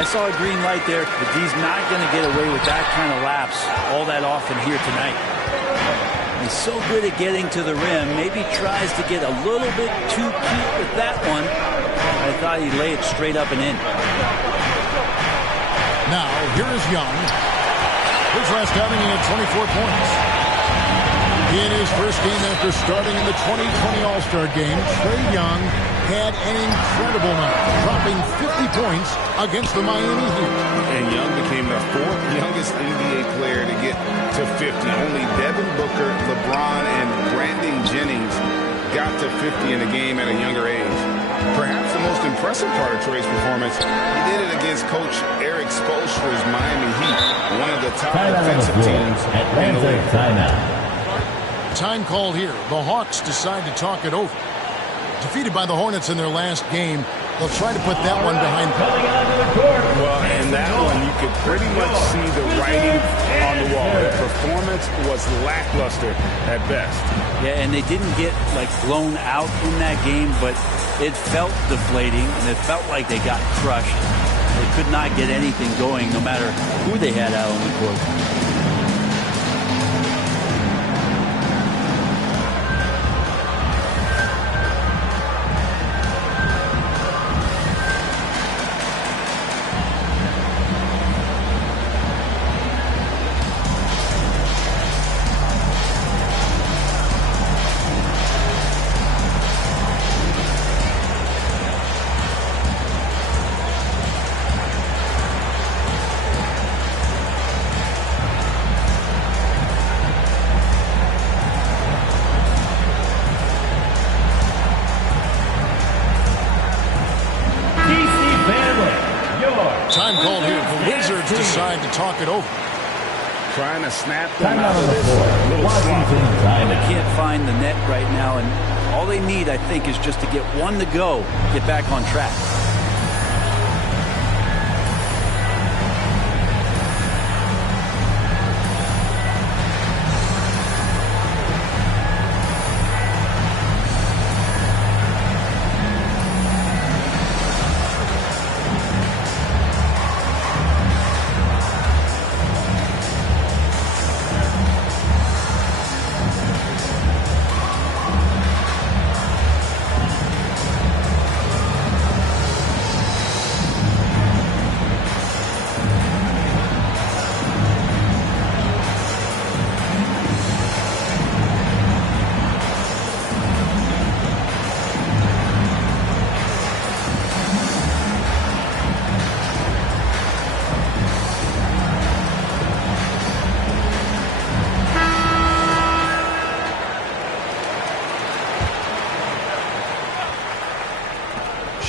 I saw a green light there, but he's not going to get away with that kind of lapse all that often here tonight. He's so good at getting to the rim. Maybe tries to get a little bit too cute with that one. I thought he'd lay it straight up and in. Now, here is Young. His last outing, he had 24 points. In his first game after starting in the 2020 All-Star Game, Trae Young had an incredible night, dropping 50 points against the Miami Heat. And Young became the 4th youngest NBA player to get to 50. Only Devin Booker, LeBron, and Brandon Jennings got to 50 in a game at a younger age. Perhaps the most impressive part of Trae's performance, he did it against Coach Eric Spoelstra's Miami Heat, one of the top defensive teams in the league. Timeout. Time called here. The Hawks decide to talk it over. Defeated by the Hornets in their last game, they'll try to put that one behind them. Well, and that one, you could pretty much see the writing on the wall. The performance was lackluster at best. Yeah, and they didn't get, like, blown out in that game, but it felt deflating, and it felt like they got crushed. They could not get anything going, no matter who they had out on the court. Time called here. The Wizards decide to talk it over. Trying to snap them out of this little slump. And they can't find the net right now, and all they need, I think, is just to get one to go, get back on track.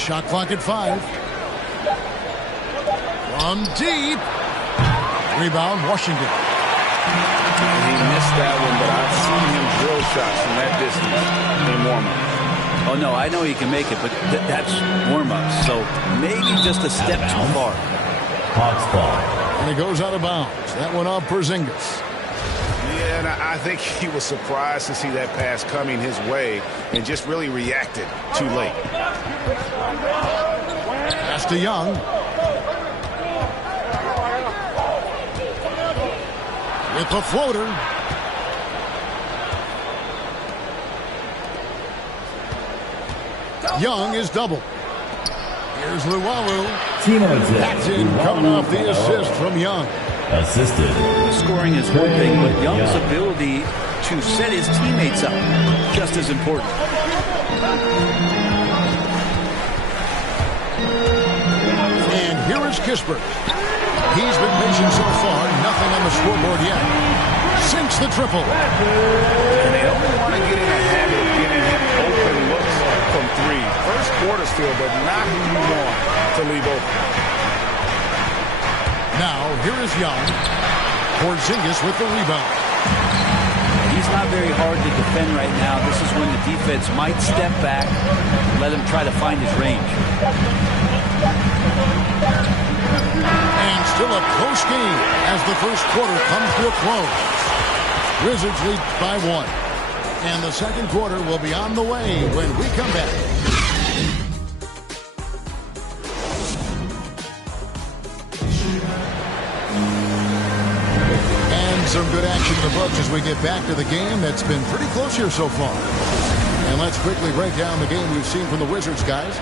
Shot clock at 5. From deep. Rebound, Washington. He missed that one, but I've seen him drill shots from that distance in warm-up. Oh, no, I know he can make it, but that's warm-up. So maybe just a step too far. Hawks ball. And it goes out of bounds. That one off Porzingis. Yeah, and I think he was surprised to see that pass coming his way and just really reacted too late. Pass to Young. With the floater. Young is double. Here's Luwawu. That's in, coming off the assist from Young. Assisted. The scoring is one thing, but Young's ability to set his teammates up just as important. Kispert. He's been patient so far. Nothing on the scoreboard yet. Sinks the triple. And they don't want to get in the habit of giving him open looks from three. First quarter still, but not who you want to leave open. Now, here is Young. Porzingis with the rebound. He's not very hard to defend right now. This is when the defense might step back and let him try to find his range. And still a close game as the first quarter comes to a close. Wizards lead by 1. And the second quarter will be on the way when we come back. And some good action in the books as we get back to the game that's been pretty close here so far. And let's quickly break down the game we've seen from the Wizards, guys.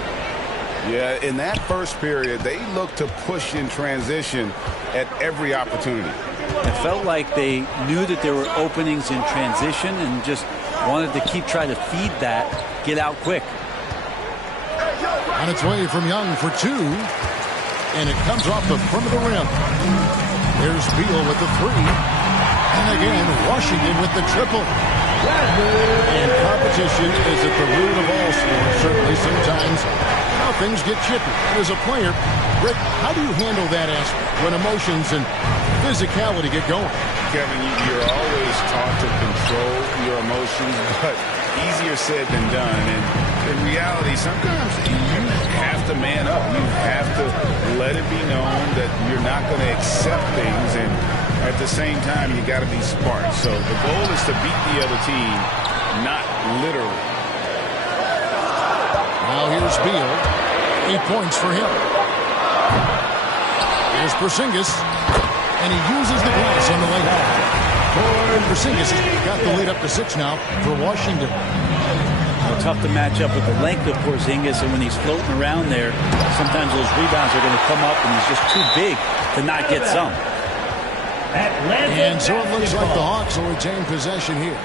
Yeah, in that first period, they looked to push in transition at every opportunity. It felt like they knew that there were openings in transition and just wanted to keep trying to feed that, get out quick. On its way from Young for 2. And it comes off the front of the rim. There's Beal with the 3. And again, Washington with the triple. And competition is at the root of all sports. Certainly sometimes things get chippy. And as a player, Rick, how do you handle that aspect when emotions and physicality get going? Kevin, you're always taught to control your emotions, but easier said than done. And in reality, sometimes you have to man up. You have to let it be known that you're not going to accept things. And at the same time, you got to be smart. So the goal is to beat the other team, not literally. Now here's Beal. 8 points for him. Here's Porzingis. And he uses the glass on the layup. Porzingis has got the lead up to 6 now for Washington. Well, tough to match up with the length of Porzingis, and when he's floating around there, sometimes those rebounds are going to come up, and he's just too big to not get some. And so it looks like the Hawks will retain possession here.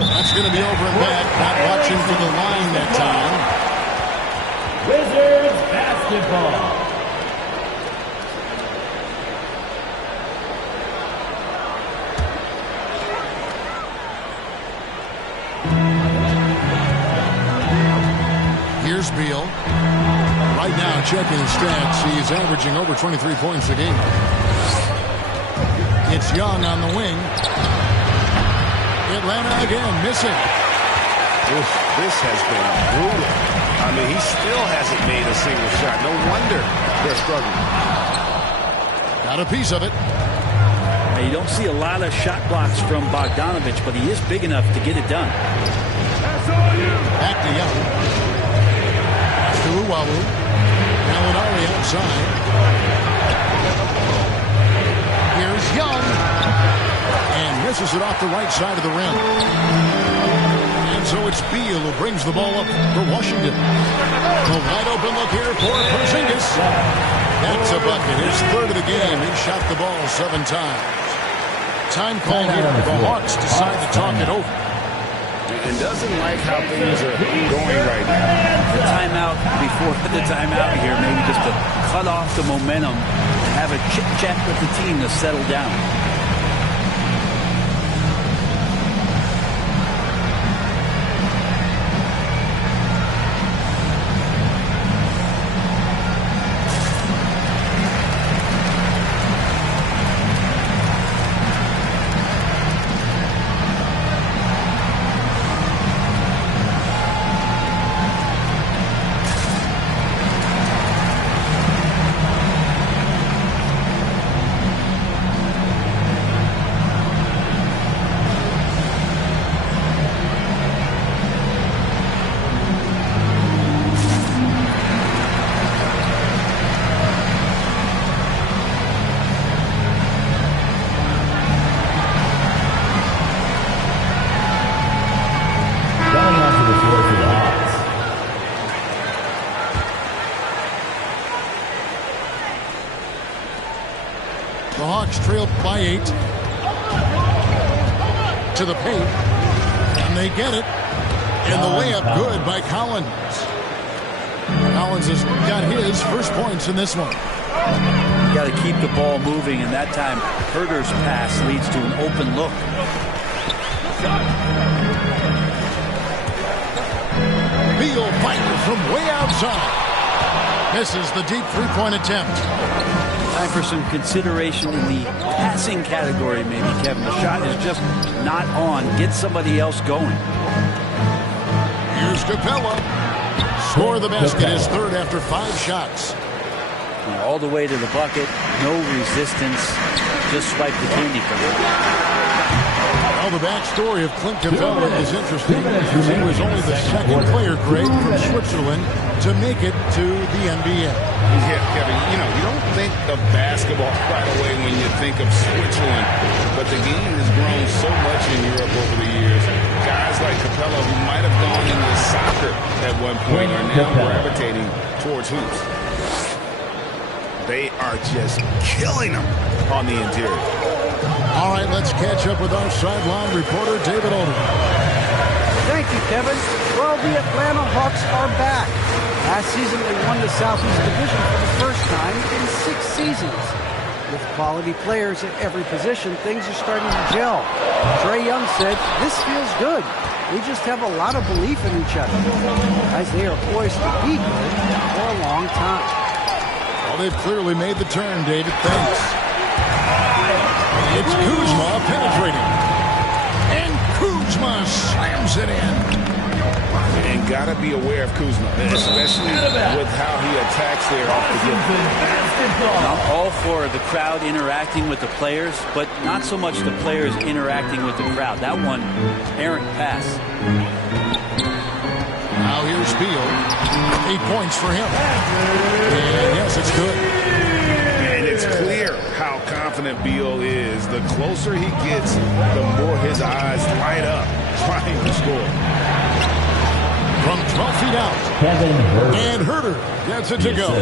That's going to be over and back. Not watching for the line that time. Wizards basketball. Here's Beal. Right now, checking his stats, he's averaging over 23 points a game. It's Young on the wing. Atlanta again, missing. Oof, this has been brutal. I mean, he still hasn't made a single shot. No wonder they're struggling. Got a piece of it. Now, you don't see a lot of shot blocks from Bogdanovich, but he is big enough to get it done. Back to Young. That's to Uwawu. Gallinari outside. Here's Young. And misses it off the right side of the rim. And so it's Beal who brings the ball up for Washington. A wide open look here for Porzingis. That's a bucket. His third of the game. He shot the ball 7 times. Time call here. The Hawks decide to talk it over. And doesn't like how things are going right now. The timeout before the timeout here, maybe just to cut off the momentum, have a chit-chat with the team to settle down. The Hawks trailed by 8 to the paint, and they get it. And the layup good by Collins. Collins has got his first points in this one. You got to keep the ball moving, and that time Herder's pass leads to an open look. Beal fighting from way outside. Misses the deep three-point attempt. Time for some consideration in the passing category, maybe, Kevin. The shot is just not on. Get somebody else going. Here's Capella. Score the basket, his third after 5 shots. All the way to the bucket, no resistance, just swipe the candy from Well, the backstory of Clint Capella is interesting. He was only the second player grade from Switzerland to make it to the NBA. Yeah, Kevin, you know, you don't think of basketball right away when you think of Switzerland, but the game has grown so much in Europe over the years. Guys like Capella, who might have gone into soccer at one point, are now gravitating towards hoops. They are just killing them on the interior. All right, let's catch up with our sideline reporter, David Olden. Thank you, Kevin. Well, the Atlanta Hawks are back. Last season, they won the Southeast Division for the first time in 6 seasons. With quality players at every position, things are starting to gel. Trae Young said, "This feels good. We just have a lot of belief in each other." As they are poised to be good for a long time. Well, they've clearly made the turn, David. Thanks. It's Kuzma penetrating. And Kuzma slams it in. And got to be aware of Kuzma, especially with how he attacks there off the get. I'm all for the crowd interacting with the players, but not so much the players interacting with the crowd. That one, errant pass. Now here's Beal. 8 points for him. And yes, it's good. And it's clear how confident Beal is. The closer he gets, the more his eyes light up trying to score. From 12 feet out. Kevin Herder. And Herder gets it to go.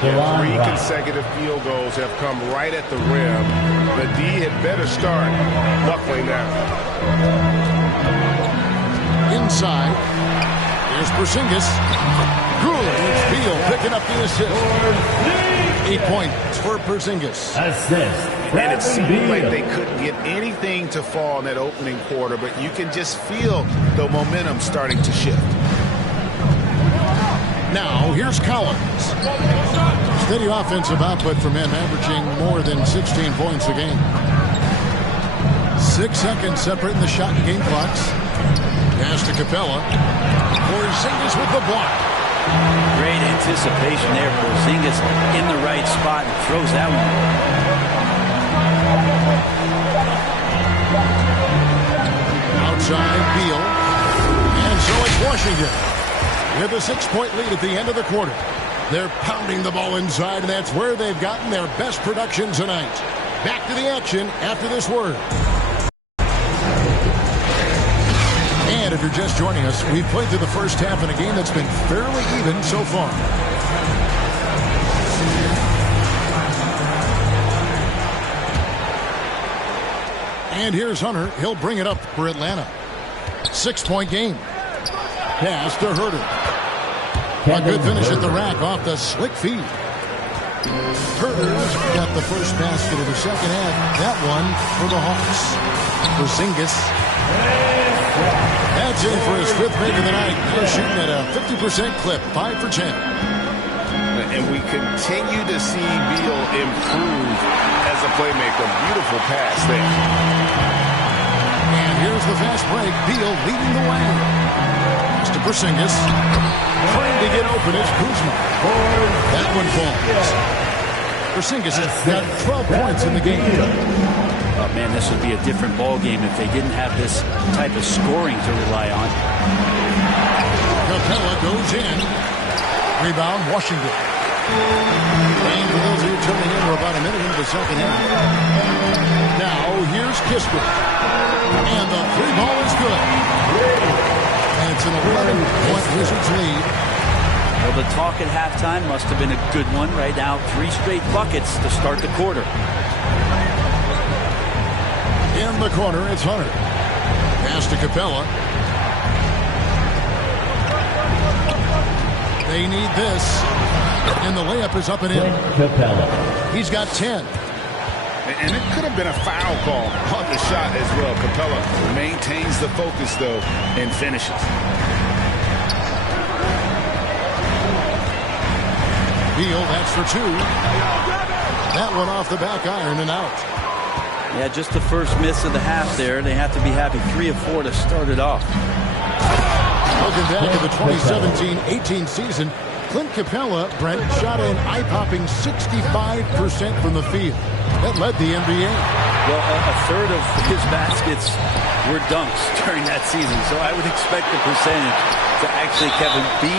3 consecutive field goals have come right at the rim. The D had better start buckling down. Inside. Here's Porzingis. Good. It's Beal picking up the assist. 8 points for Porzingis. Assist. And it seemed like they couldn't get anything to fall in that opening quarter, but you can just feel the momentum starting to shift. Now, here's Collins. Steady offensive output from him, averaging more than 16 points a game. 6 seconds separating the shot and game clocks. Pass to Capella. Porzingis with the block. Great anticipation there. Porzingis in the right spot and throws that one. Outside Beal. And so it's Washington with a 6-point lead at the end of the quarter. They're pounding the ball inside, and that's where they've gotten their best production tonight. Back to the action after this word. And if you're just joining us, we've played through the first half in a game that's been fairly even so far. And here's Hunter. He'll bring it up for Atlanta. 6-point game. Pass to Herder. A good finish at the rack off the slick feed. Herder's got the first basket of the second half. That one for the Hawks. Porzingis. That's in for his 5th make of the night. They're shooting at a 50% clip. 5 for 10. And we continue to see Beal improve as a playmaker. Beautiful pass there. And here's the fast break. Beal leading the way. Pass to Porzingis. Trying to get open is Kuzma. That one falls. Porzingis has got 12 points in the game. Oh, man, this would be a different ball game if they didn't have this type of scoring to rely on. Capella goes in. Rebound, Washington. And for those of you tuning in, we're about a minute into the second half. Now, here's Kispert. And the 3 ball is good. And it's an 11-point Wizards lead. Well, the talk at halftime must have been a good one. Right now, 3 straight buckets to start the quarter. In the corner, it's Hunter. Pass to Capella. They need this. And the layup is up and in. He's got 10. And it could have been a foul call on the shot as well. Capella maintains the focus, though, and finishes. Beal, that's for 2. That one off the back iron and out. Yeah, just the first miss of the half there. They have to be happy 3 of 4 to start it off. Looking back at the 2017-18 season, Clint Capella, Brent, shot an eye-popping 65% from the field. That led the NBA. Well, a third of his baskets were dunks during that season, so I would expect the percentage to actually, Kevin, be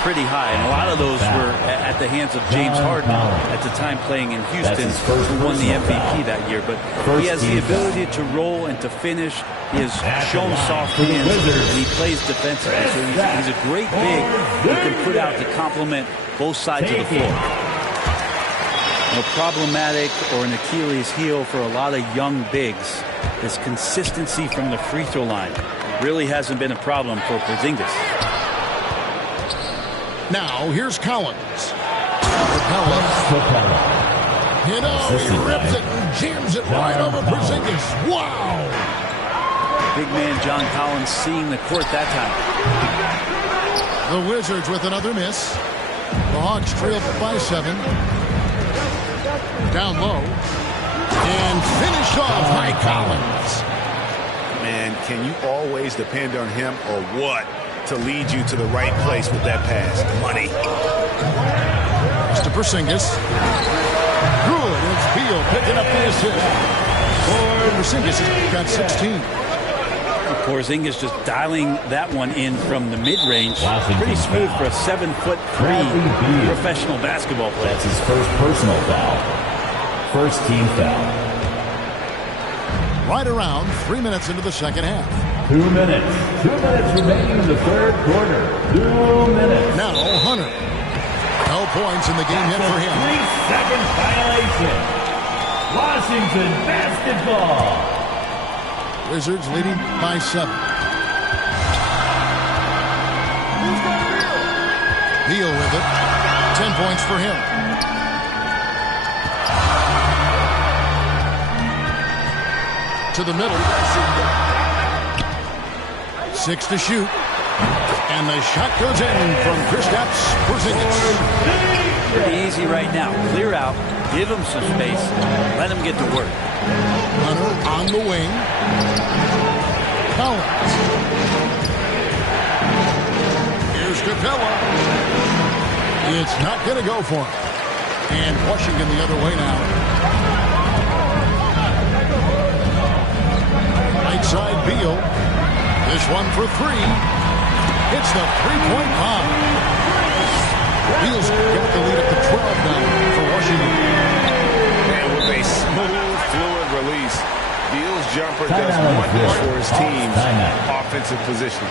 pretty high. And a lot of those were at the hands of James Harden at the time playing in Houston, who won the MVP that year. But he has the ability to roll and to finish. He has shown soft hands, and he plays defensively. So he's a great big who can put out to complement both sides of the floor. Problematic or an Achilles heel for a lot of young bigs is consistency from the free throw line. Really hasn't been a problem for Porzingis. Now here's Collins. Capella. He rips it and jams it right over Porzingis. Wow! Big man John Collins seeing the court that time. The Wizards with another miss. The Hawks trailed by 7. Down low. And finished off by Collins. Man, can you always depend on him or what to lead you to the right place with that pass? Money. To Porzingis. Good. It's Beal picking up the assist. Porzingis has got 16. Porzingis just dialing that one in from the mid-range. Pretty smooth for a 7'3" professional basketball player. That's his first personal foul. First team foul. Right around 3 minutes into the second half. 2 minutes. 2 minutes remaining in the third quarter. 2 minutes. Now Hunter. No points in the game yet for him. 3-second violation. Washington basketball. Wizards leading by 7. Beal with it. 10 points for him. To the middle. 6 to shoot. And the shot goes in from Kristaps Porzingis. Pretty easy right now. Clear out. Give him some space. Let him get to work. Hunter on the wing. Collins. Here's Capella. It's not going to go for him. And Washington the other way now. Right side Beal. This one for 3. It's the three-point bomb. Beal's got the lead up to 12 now for Washington. And with a smooth, fluid release, Beal's jumper does wonders for his team's offensive position.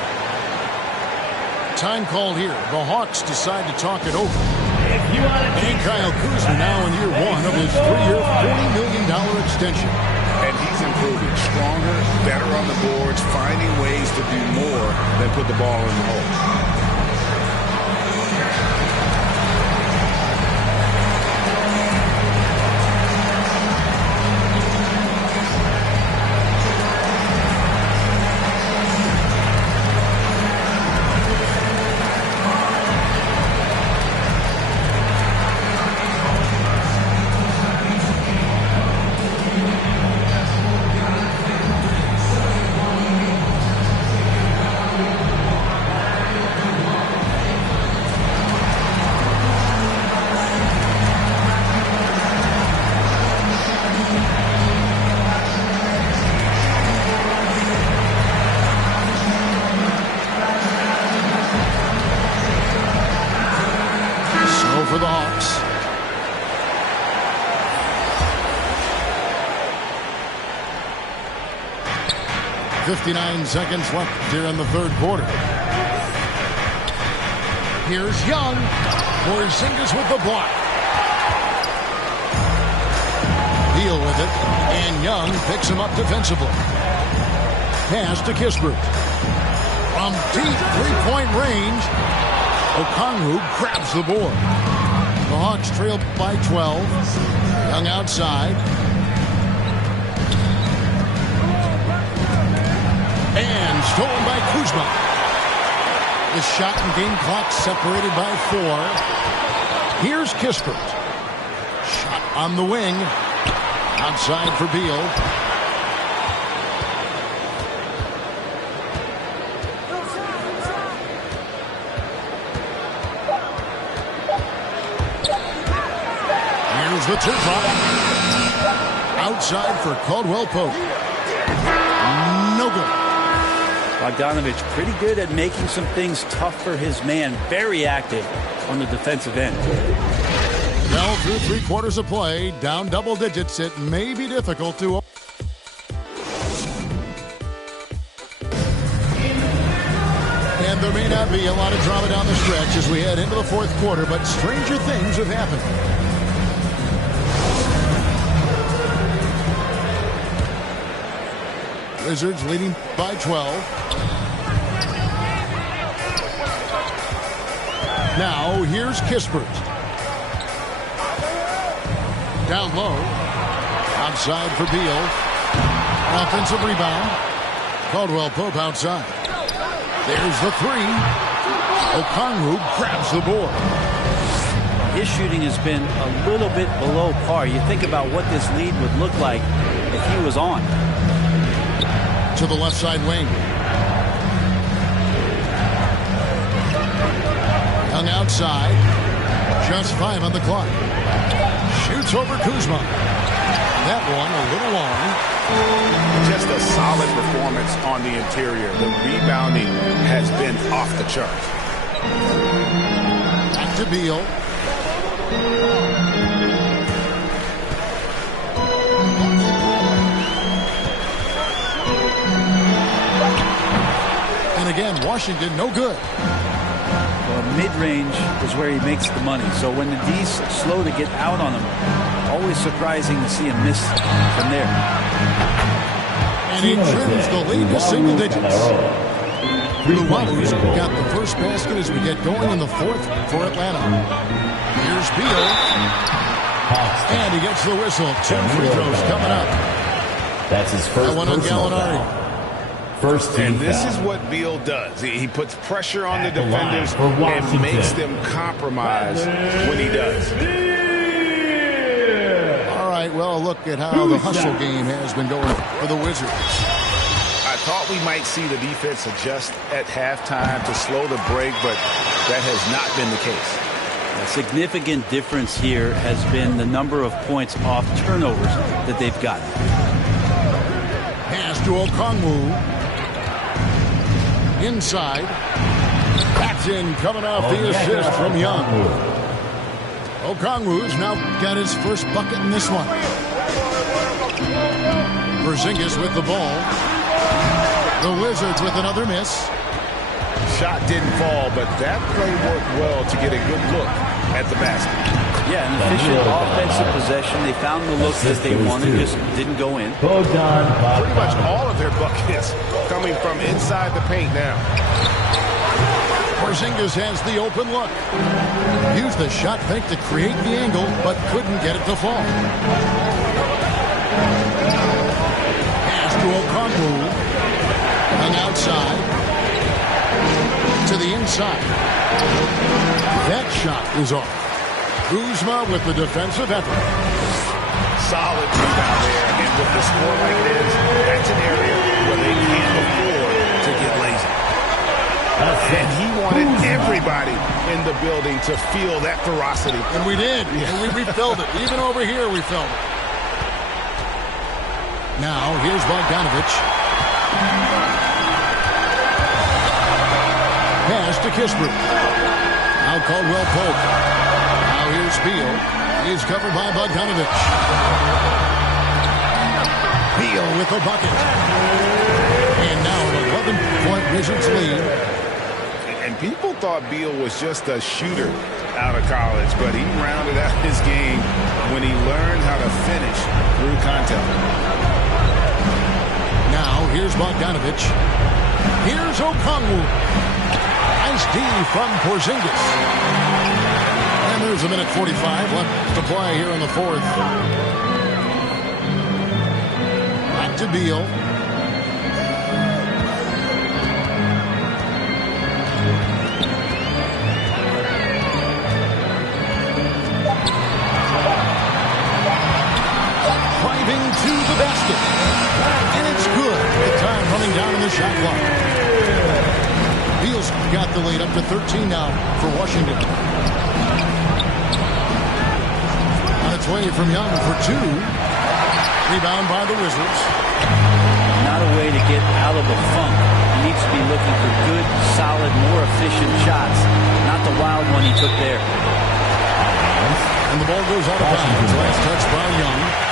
Time called here. The Hawks decide to talk it over. And Kyle Kuzma now in year 1 of his 3-year, $40 million extension. And he's improving, stronger, better on the boards, finding ways to do more than put the ball in the hole. For the Hawks. .59 seconds left here in the third quarter. Here's Young. Porzingis with the block. Beal with it. And Young picks him up defensively. Pass to Kispert. From deep three-point range. Okongwu grabs the board. The Hawks trail by 12. Young outside. And stolen by Kuzma. The shot and game clock separated by 4. Here's Kispert. Shot on the wing. Outside for Beal. Here's the tip-off. Outside for Caldwell Pope. No good. Bogdanovich pretty good at making some things tough for his man. Very active on the defensive end. Well, through 3 quarters of play, down double digits, it may be difficult to... And there may not be a lot of drama down the stretch as we head into the 4th quarter, but stranger things have happened. Wizards leading by 12. Now, here's Kispert. Down low. Outside for Beal. Offensive rebound. Caldwell Pope outside. There's the 3. Okongwu grabs the board. His shooting has been a little bit below par. You think about what this lead would look like if he was on. To the left side wing. Young outside. Just 5 on the clock. Shoots over Kuzma. That one a little long. Just a solid performance on the interior. The rebounding has been off the charts. Back to Beal. And again, Washington no good. Well, mid-range is where he makes the money. So when the D's slow to get out on him, always surprising to see him miss from there. And he trims the lead to single digits. Luwalu's got the first basket as we get going in the 4th for Atlanta. Here's Beal. And he gets the whistle. 2 free throws coming up. That's his first that one on Gallinari. First team and this foul. is what Beal does. He puts pressure on the defenders and makes them compromise when he does. All right, well, look at how the hustle game has been going for the Wizards. I thought we might see the defense adjust at halftime to slow the break, but that has not been the case. A significant difference here has been the number of points off turnovers that they've gotten. Pass to Okongwu. Inside. Paxton coming off the assist from Young. Okongwu's now got his first bucket in this one. Porzingis with the ball. The Wizards with another miss. Shot didn't fall, but that play worked well to get a good look at the basket. Yeah, an efficient offensive possession. They found the look that they wanted, just didn't go in. Pretty much all of their buckets coming from inside the paint now. Porzingis has the open look. Used the shot fake to create the angle, but couldn't get it to fall. Pass to Okongwu. Hung outside. To the inside. That shot is off. Kuzma with the defensive effort. Solid rebound there, and with the score like it is, that's an area where they can't afford to get lazy. And he wanted everybody in the building to feel that ferocity. And we did. And we felt it. Even over here, we felt it. Now, here's Bogdanovich. Pass to Kispert. Now Caldwell Pope. Now here's Beal. He's covered by Bogdanovich. Beal with the bucket. And now an 11-point Wizards lead. And people thought Beal was just a shooter out of college, but he rounded out his game when he learned how to finish through contact. Now here's Bogdanovich. Here's Okongwu. Nice D from Porzingis. And there's a minute 45 left to play here in the fourth. Back to Beal. Driving to the basket. And it's good. The time running down in the shot clock. Beal's got the lead up to 13 now for Washington. On its way from Young for two. Rebound by the Wizards. Not a way to get out of the funk. He needs to be looking for good, solid, more efficient shots. Not the wild one he took there. And the ball goes out of bounds. Last touch by Young.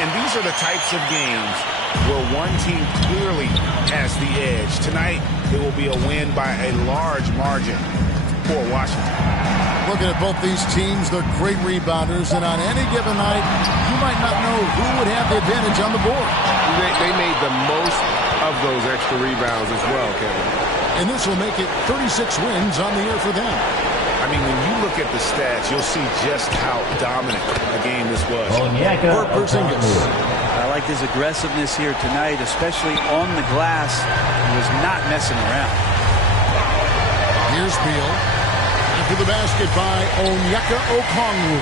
And these are the types of games where one team clearly has the edge. Tonight, it will be a win by a large margin for Washington. Looking at both these teams, they're great rebounders, and on any given night, you might not know who would have the advantage on the board. They made the most of those extra rebounds as well, Kevin. And this will make it 36 wins on the year for them. I mean, when you look at the stats, you'll see just how dominant a game this was. For Porzingis. I like his aggressiveness here tonight, especially on the glass. He was not messing around. Here's Beal. After the basket by Onyeka Okongwu.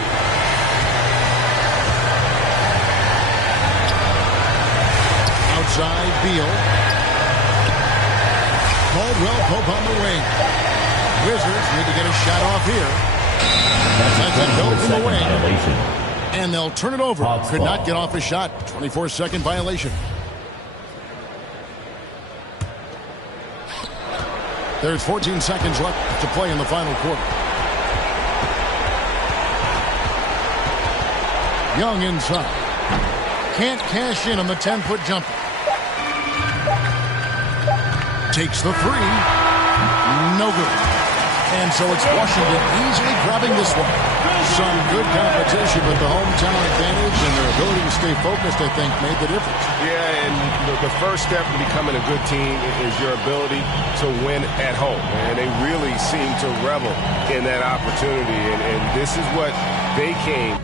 Outside, Beal. Caldwell Pope on the wing. Wizards need to get a shot off here. That's a go from the wing. And they'll turn it over. Could not get off a shot. 24-second violation. There's 14 seconds left to play in the final quarter. Young inside. Can't cash in on the 10-foot jumper. Takes the three. No good. And so it's Washington easily grabbing this one. Some good competition, but the hometown advantage and their ability to stay focused, I think, made the difference. Yeah, and the first step in becoming a good team is your ability to win at home. And they really seem to revel in that opportunity. And this is what they came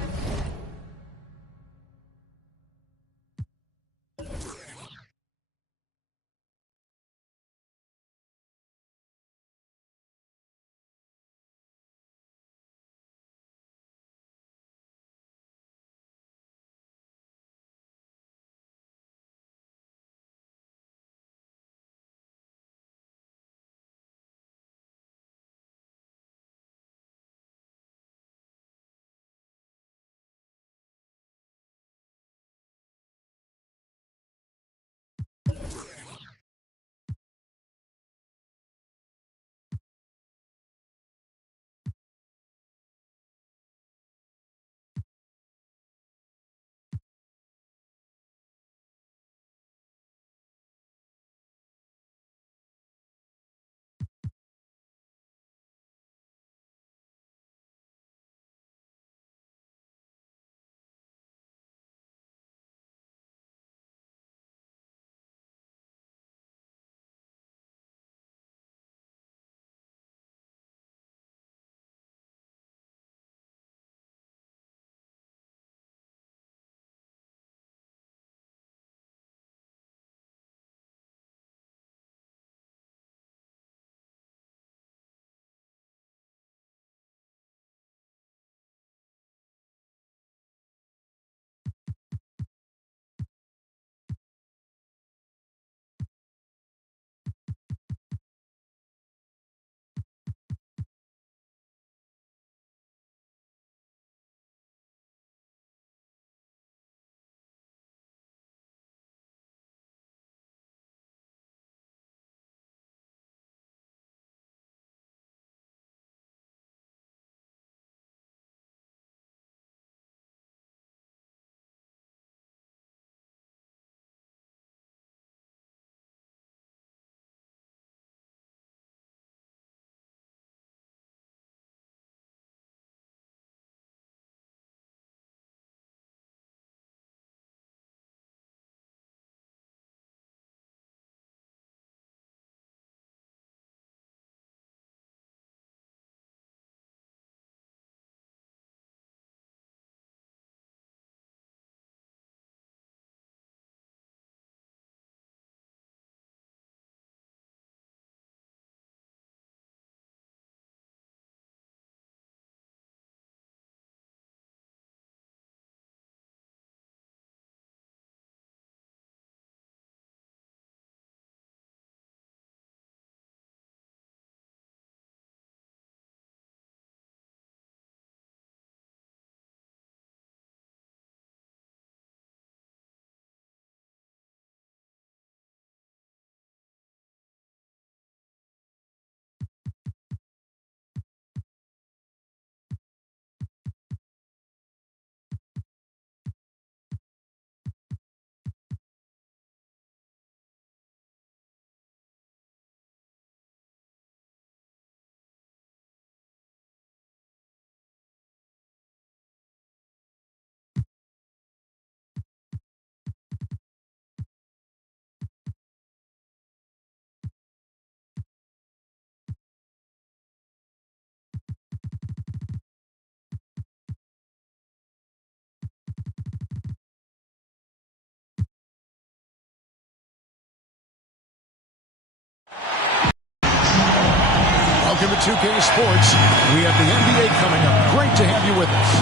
Welcome to 2K Sports. We have the NBA coming up. Great to have you with us.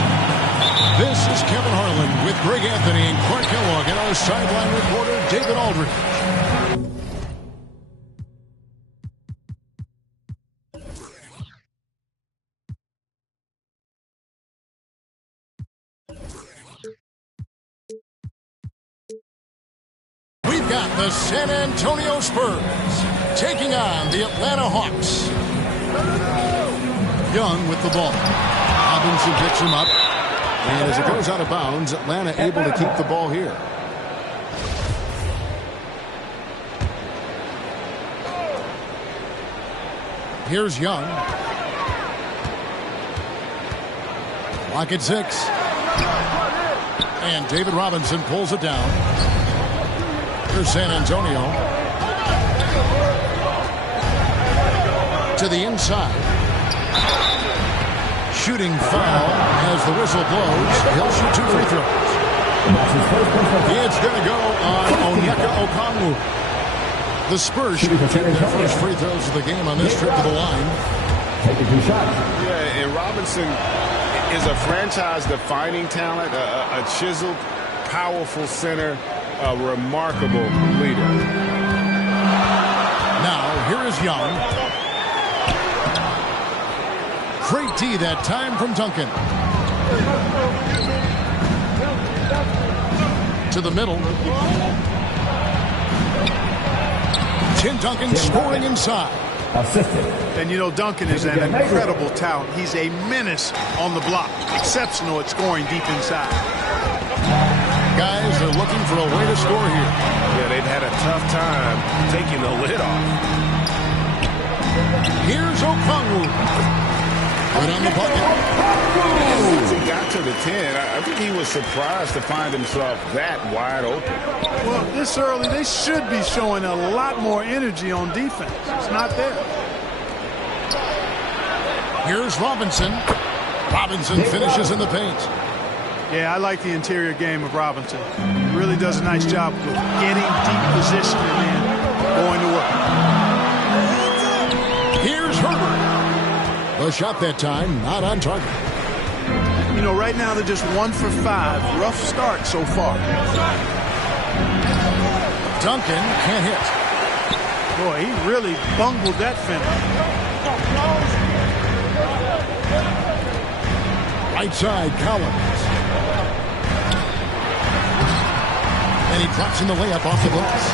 This is Kevin Harlan with Greg Anthony and Clark Kellogg and our sideline reporter, David Aldridge. We've got the San Antonio Spurs taking on the Atlanta Hawks. Young with the ball. Robinson picks him up. And as it goes out of bounds, Atlanta able to keep the ball here. Here's Young. Clock at 6. And David Robinson pulls it down. Here's San Antonio. To the inside. Shooting foul as the whistle blows. He'll shoot 2 free throws. It's going to go on Onyeka Okongwu. The Spurs should take their first free throws of the game on this trip to the line. Yeah, and Robinson is a franchise-defining talent, a chiseled, powerful center, a remarkable leader. Now, here is Young. Great D that time from Duncan. To the middle. Tim Duncan scoring inside. And you know, Duncan is an incredible talent. He's a menace on the block. Exceptional at scoring deep inside. Guys are looking for a way to score here. Yeah, they've had a tough time taking the lid off. Here's Okongwu. Right on the bucket. As he got to the 10, I think he was surprised to find himself that wide open. Well, this early, they should be showing a lot more energy on defense. It's not there. Here's Robinson. Robinson finishes in the paint. Yeah, I like the interior game of Robinson. He really does a nice job with getting deep position and then going to work. Here's Herbert. The shot that time, not on target. You know, right now they're just 1 for 5. Rough start so far. Duncan can't hit. Boy, he really bungled that finish. Right side, Collins. And he drops in the layup off the glass.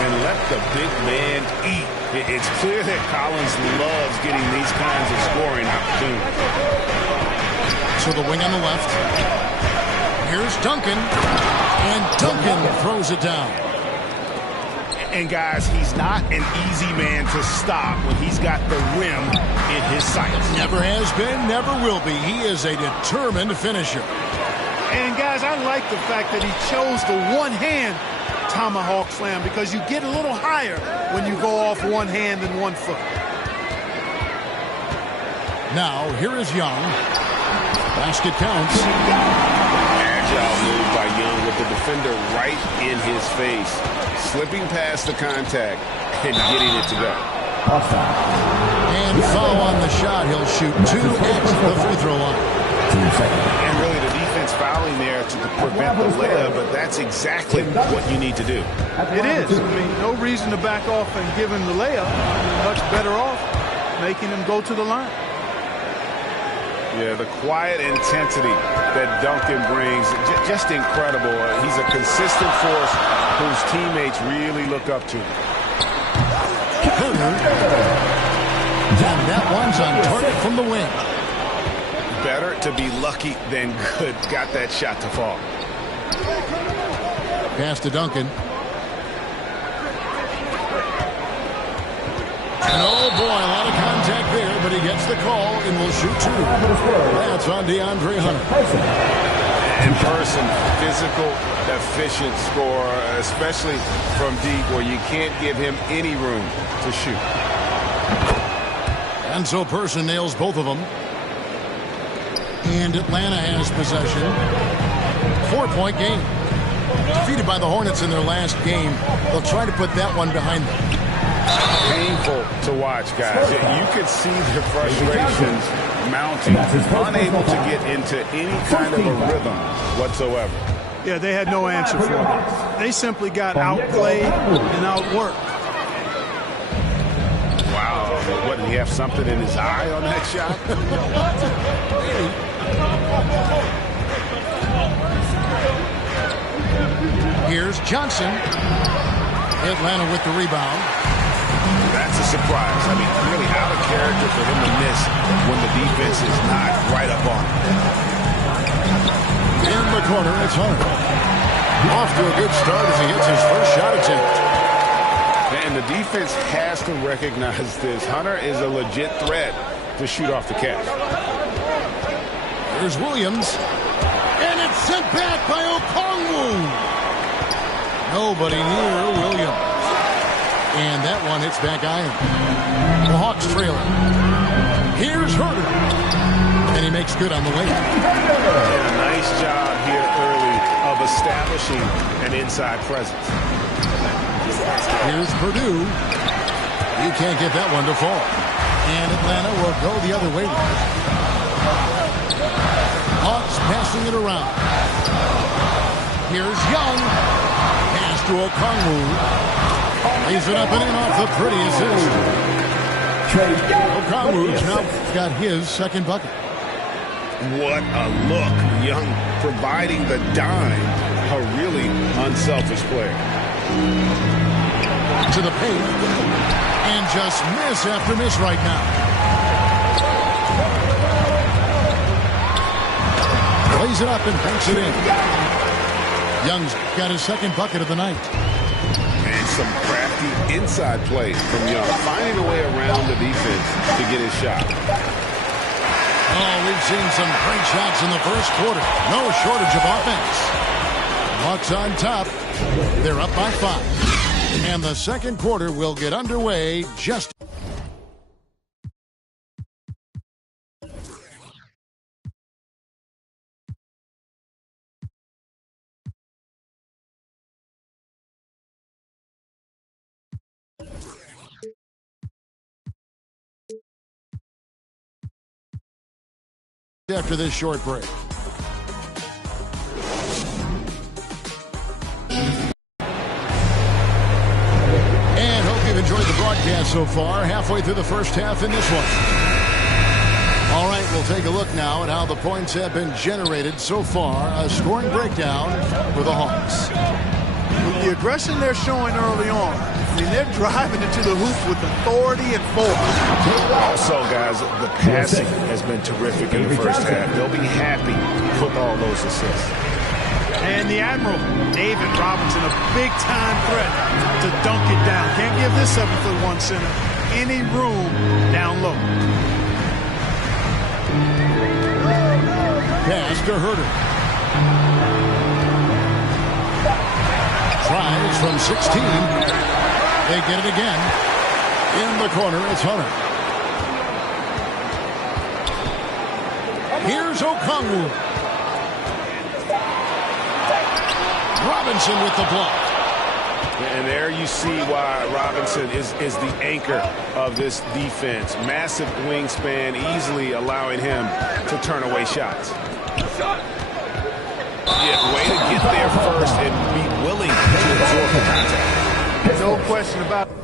And let the big man eat. It's clear that Collins loves getting these kinds of scoring opportunities. To the wing on the left. Here's Duncan. And Duncan throws it down. And guys, he's not an easy man to stop when he's got the rim in his sights. Never has been, never will be. He is a determined finisher. And guys, I like the fact that he chose the one-hand tomahawk slam because you get a little higher when you go off one hand and 1 foot. Now, here is Young. Basket counts. Agile move by Young with the defender right in his face. Slipping past the contact and getting it to go. And foul on the shot. He'll shoot 2 at the free throw line. And really the defense fouling there to prevent the layup, but that's exactly what you need to do. It is. I mean, no reason to back off and give him the layup. You're much better off making him go to the line. Yeah, the quiet intensity that Duncan brings, just incredible. He's a consistent force whose teammates really look up to. And that one's on target from the wing. Better to be lucky than good. Got that shot to fall. Pass to Duncan. And oh boy, a lot of contact there, but he gets the call and will shoot 2. That's on DeAndre Hunter. In person, physical, efficient scorer, especially from deep where you can't give him any room to shoot. And so Person nails both of them. And Atlanta has possession. 4-point game. Defeated by the Hornets in their last game. They'll try to put that one behind them. Painful to watch, guys. You could see the frustrations mounting, unable to get into any kind of a rhythm whatsoever. Yeah, they had no answer for it. They simply got outplayed and outworked. Wow. What, did he have something in his eye on that shot? Here's Johnson. Atlanta with the rebound. That's a surprise. I mean, really out of character for him to miss when the defense is not right up on him. In the corner, it's Hunter. Off to a good start as he hits his first shot attempt. And the defense has to recognize this. Hunter is a legit threat to shoot off the catch. Here's Williams. And it's sent back by Okongwu. Nobody near Williams. And that one hits back iron. The Hawks trailing. Here's Herter. And he makes good on the way. And a nice job here early of establishing an inside presence. Here's Purdue. You can't get that one to fall. And Atlanta will go the other way. Hawks passing it around. Here's Young. Pass to Okongwu. Lays it up and in off the pretty assist. Okongwu's now got his second bucket. What a look. Young providing the dime. A really unselfish player. To the paint. And just miss after miss right now. Lays it up and banks it in. Young's got his second bucket of the night. And some crafty inside play from Young. Finding a way around the defense to get his shot. Oh, we've seen some great shots in the first quarter. No shortage of offense. Hawks on top. They're up by 5. And the second quarter will get underway just... after this short break. And hope you've enjoyed the broadcast so far. Halfway through the first half in this one. All right, we'll take a look now at how the points have been generated so far. A scoring breakdown for the Hawks. With the aggression they're showing early on, I mean, they're driving into the hoop with authority and force. Also, guys, the passing has been terrific in the first half. They'll be happy with all those assists. And the Admiral, David Robinson, a big-time threat to dunk it down. Can't give this 7'1" center any room down low. Pass to Herter. Tries from 16. They get it again. In the corner, it's Hunter. Here's Okongwu. Robinson with the block. And there you see why Robinson is the anchor of this defense. Massive wingspan, easily allowing him to turn away shots. Yeah, way to get there first and be willing to absorb the contact. No question about it.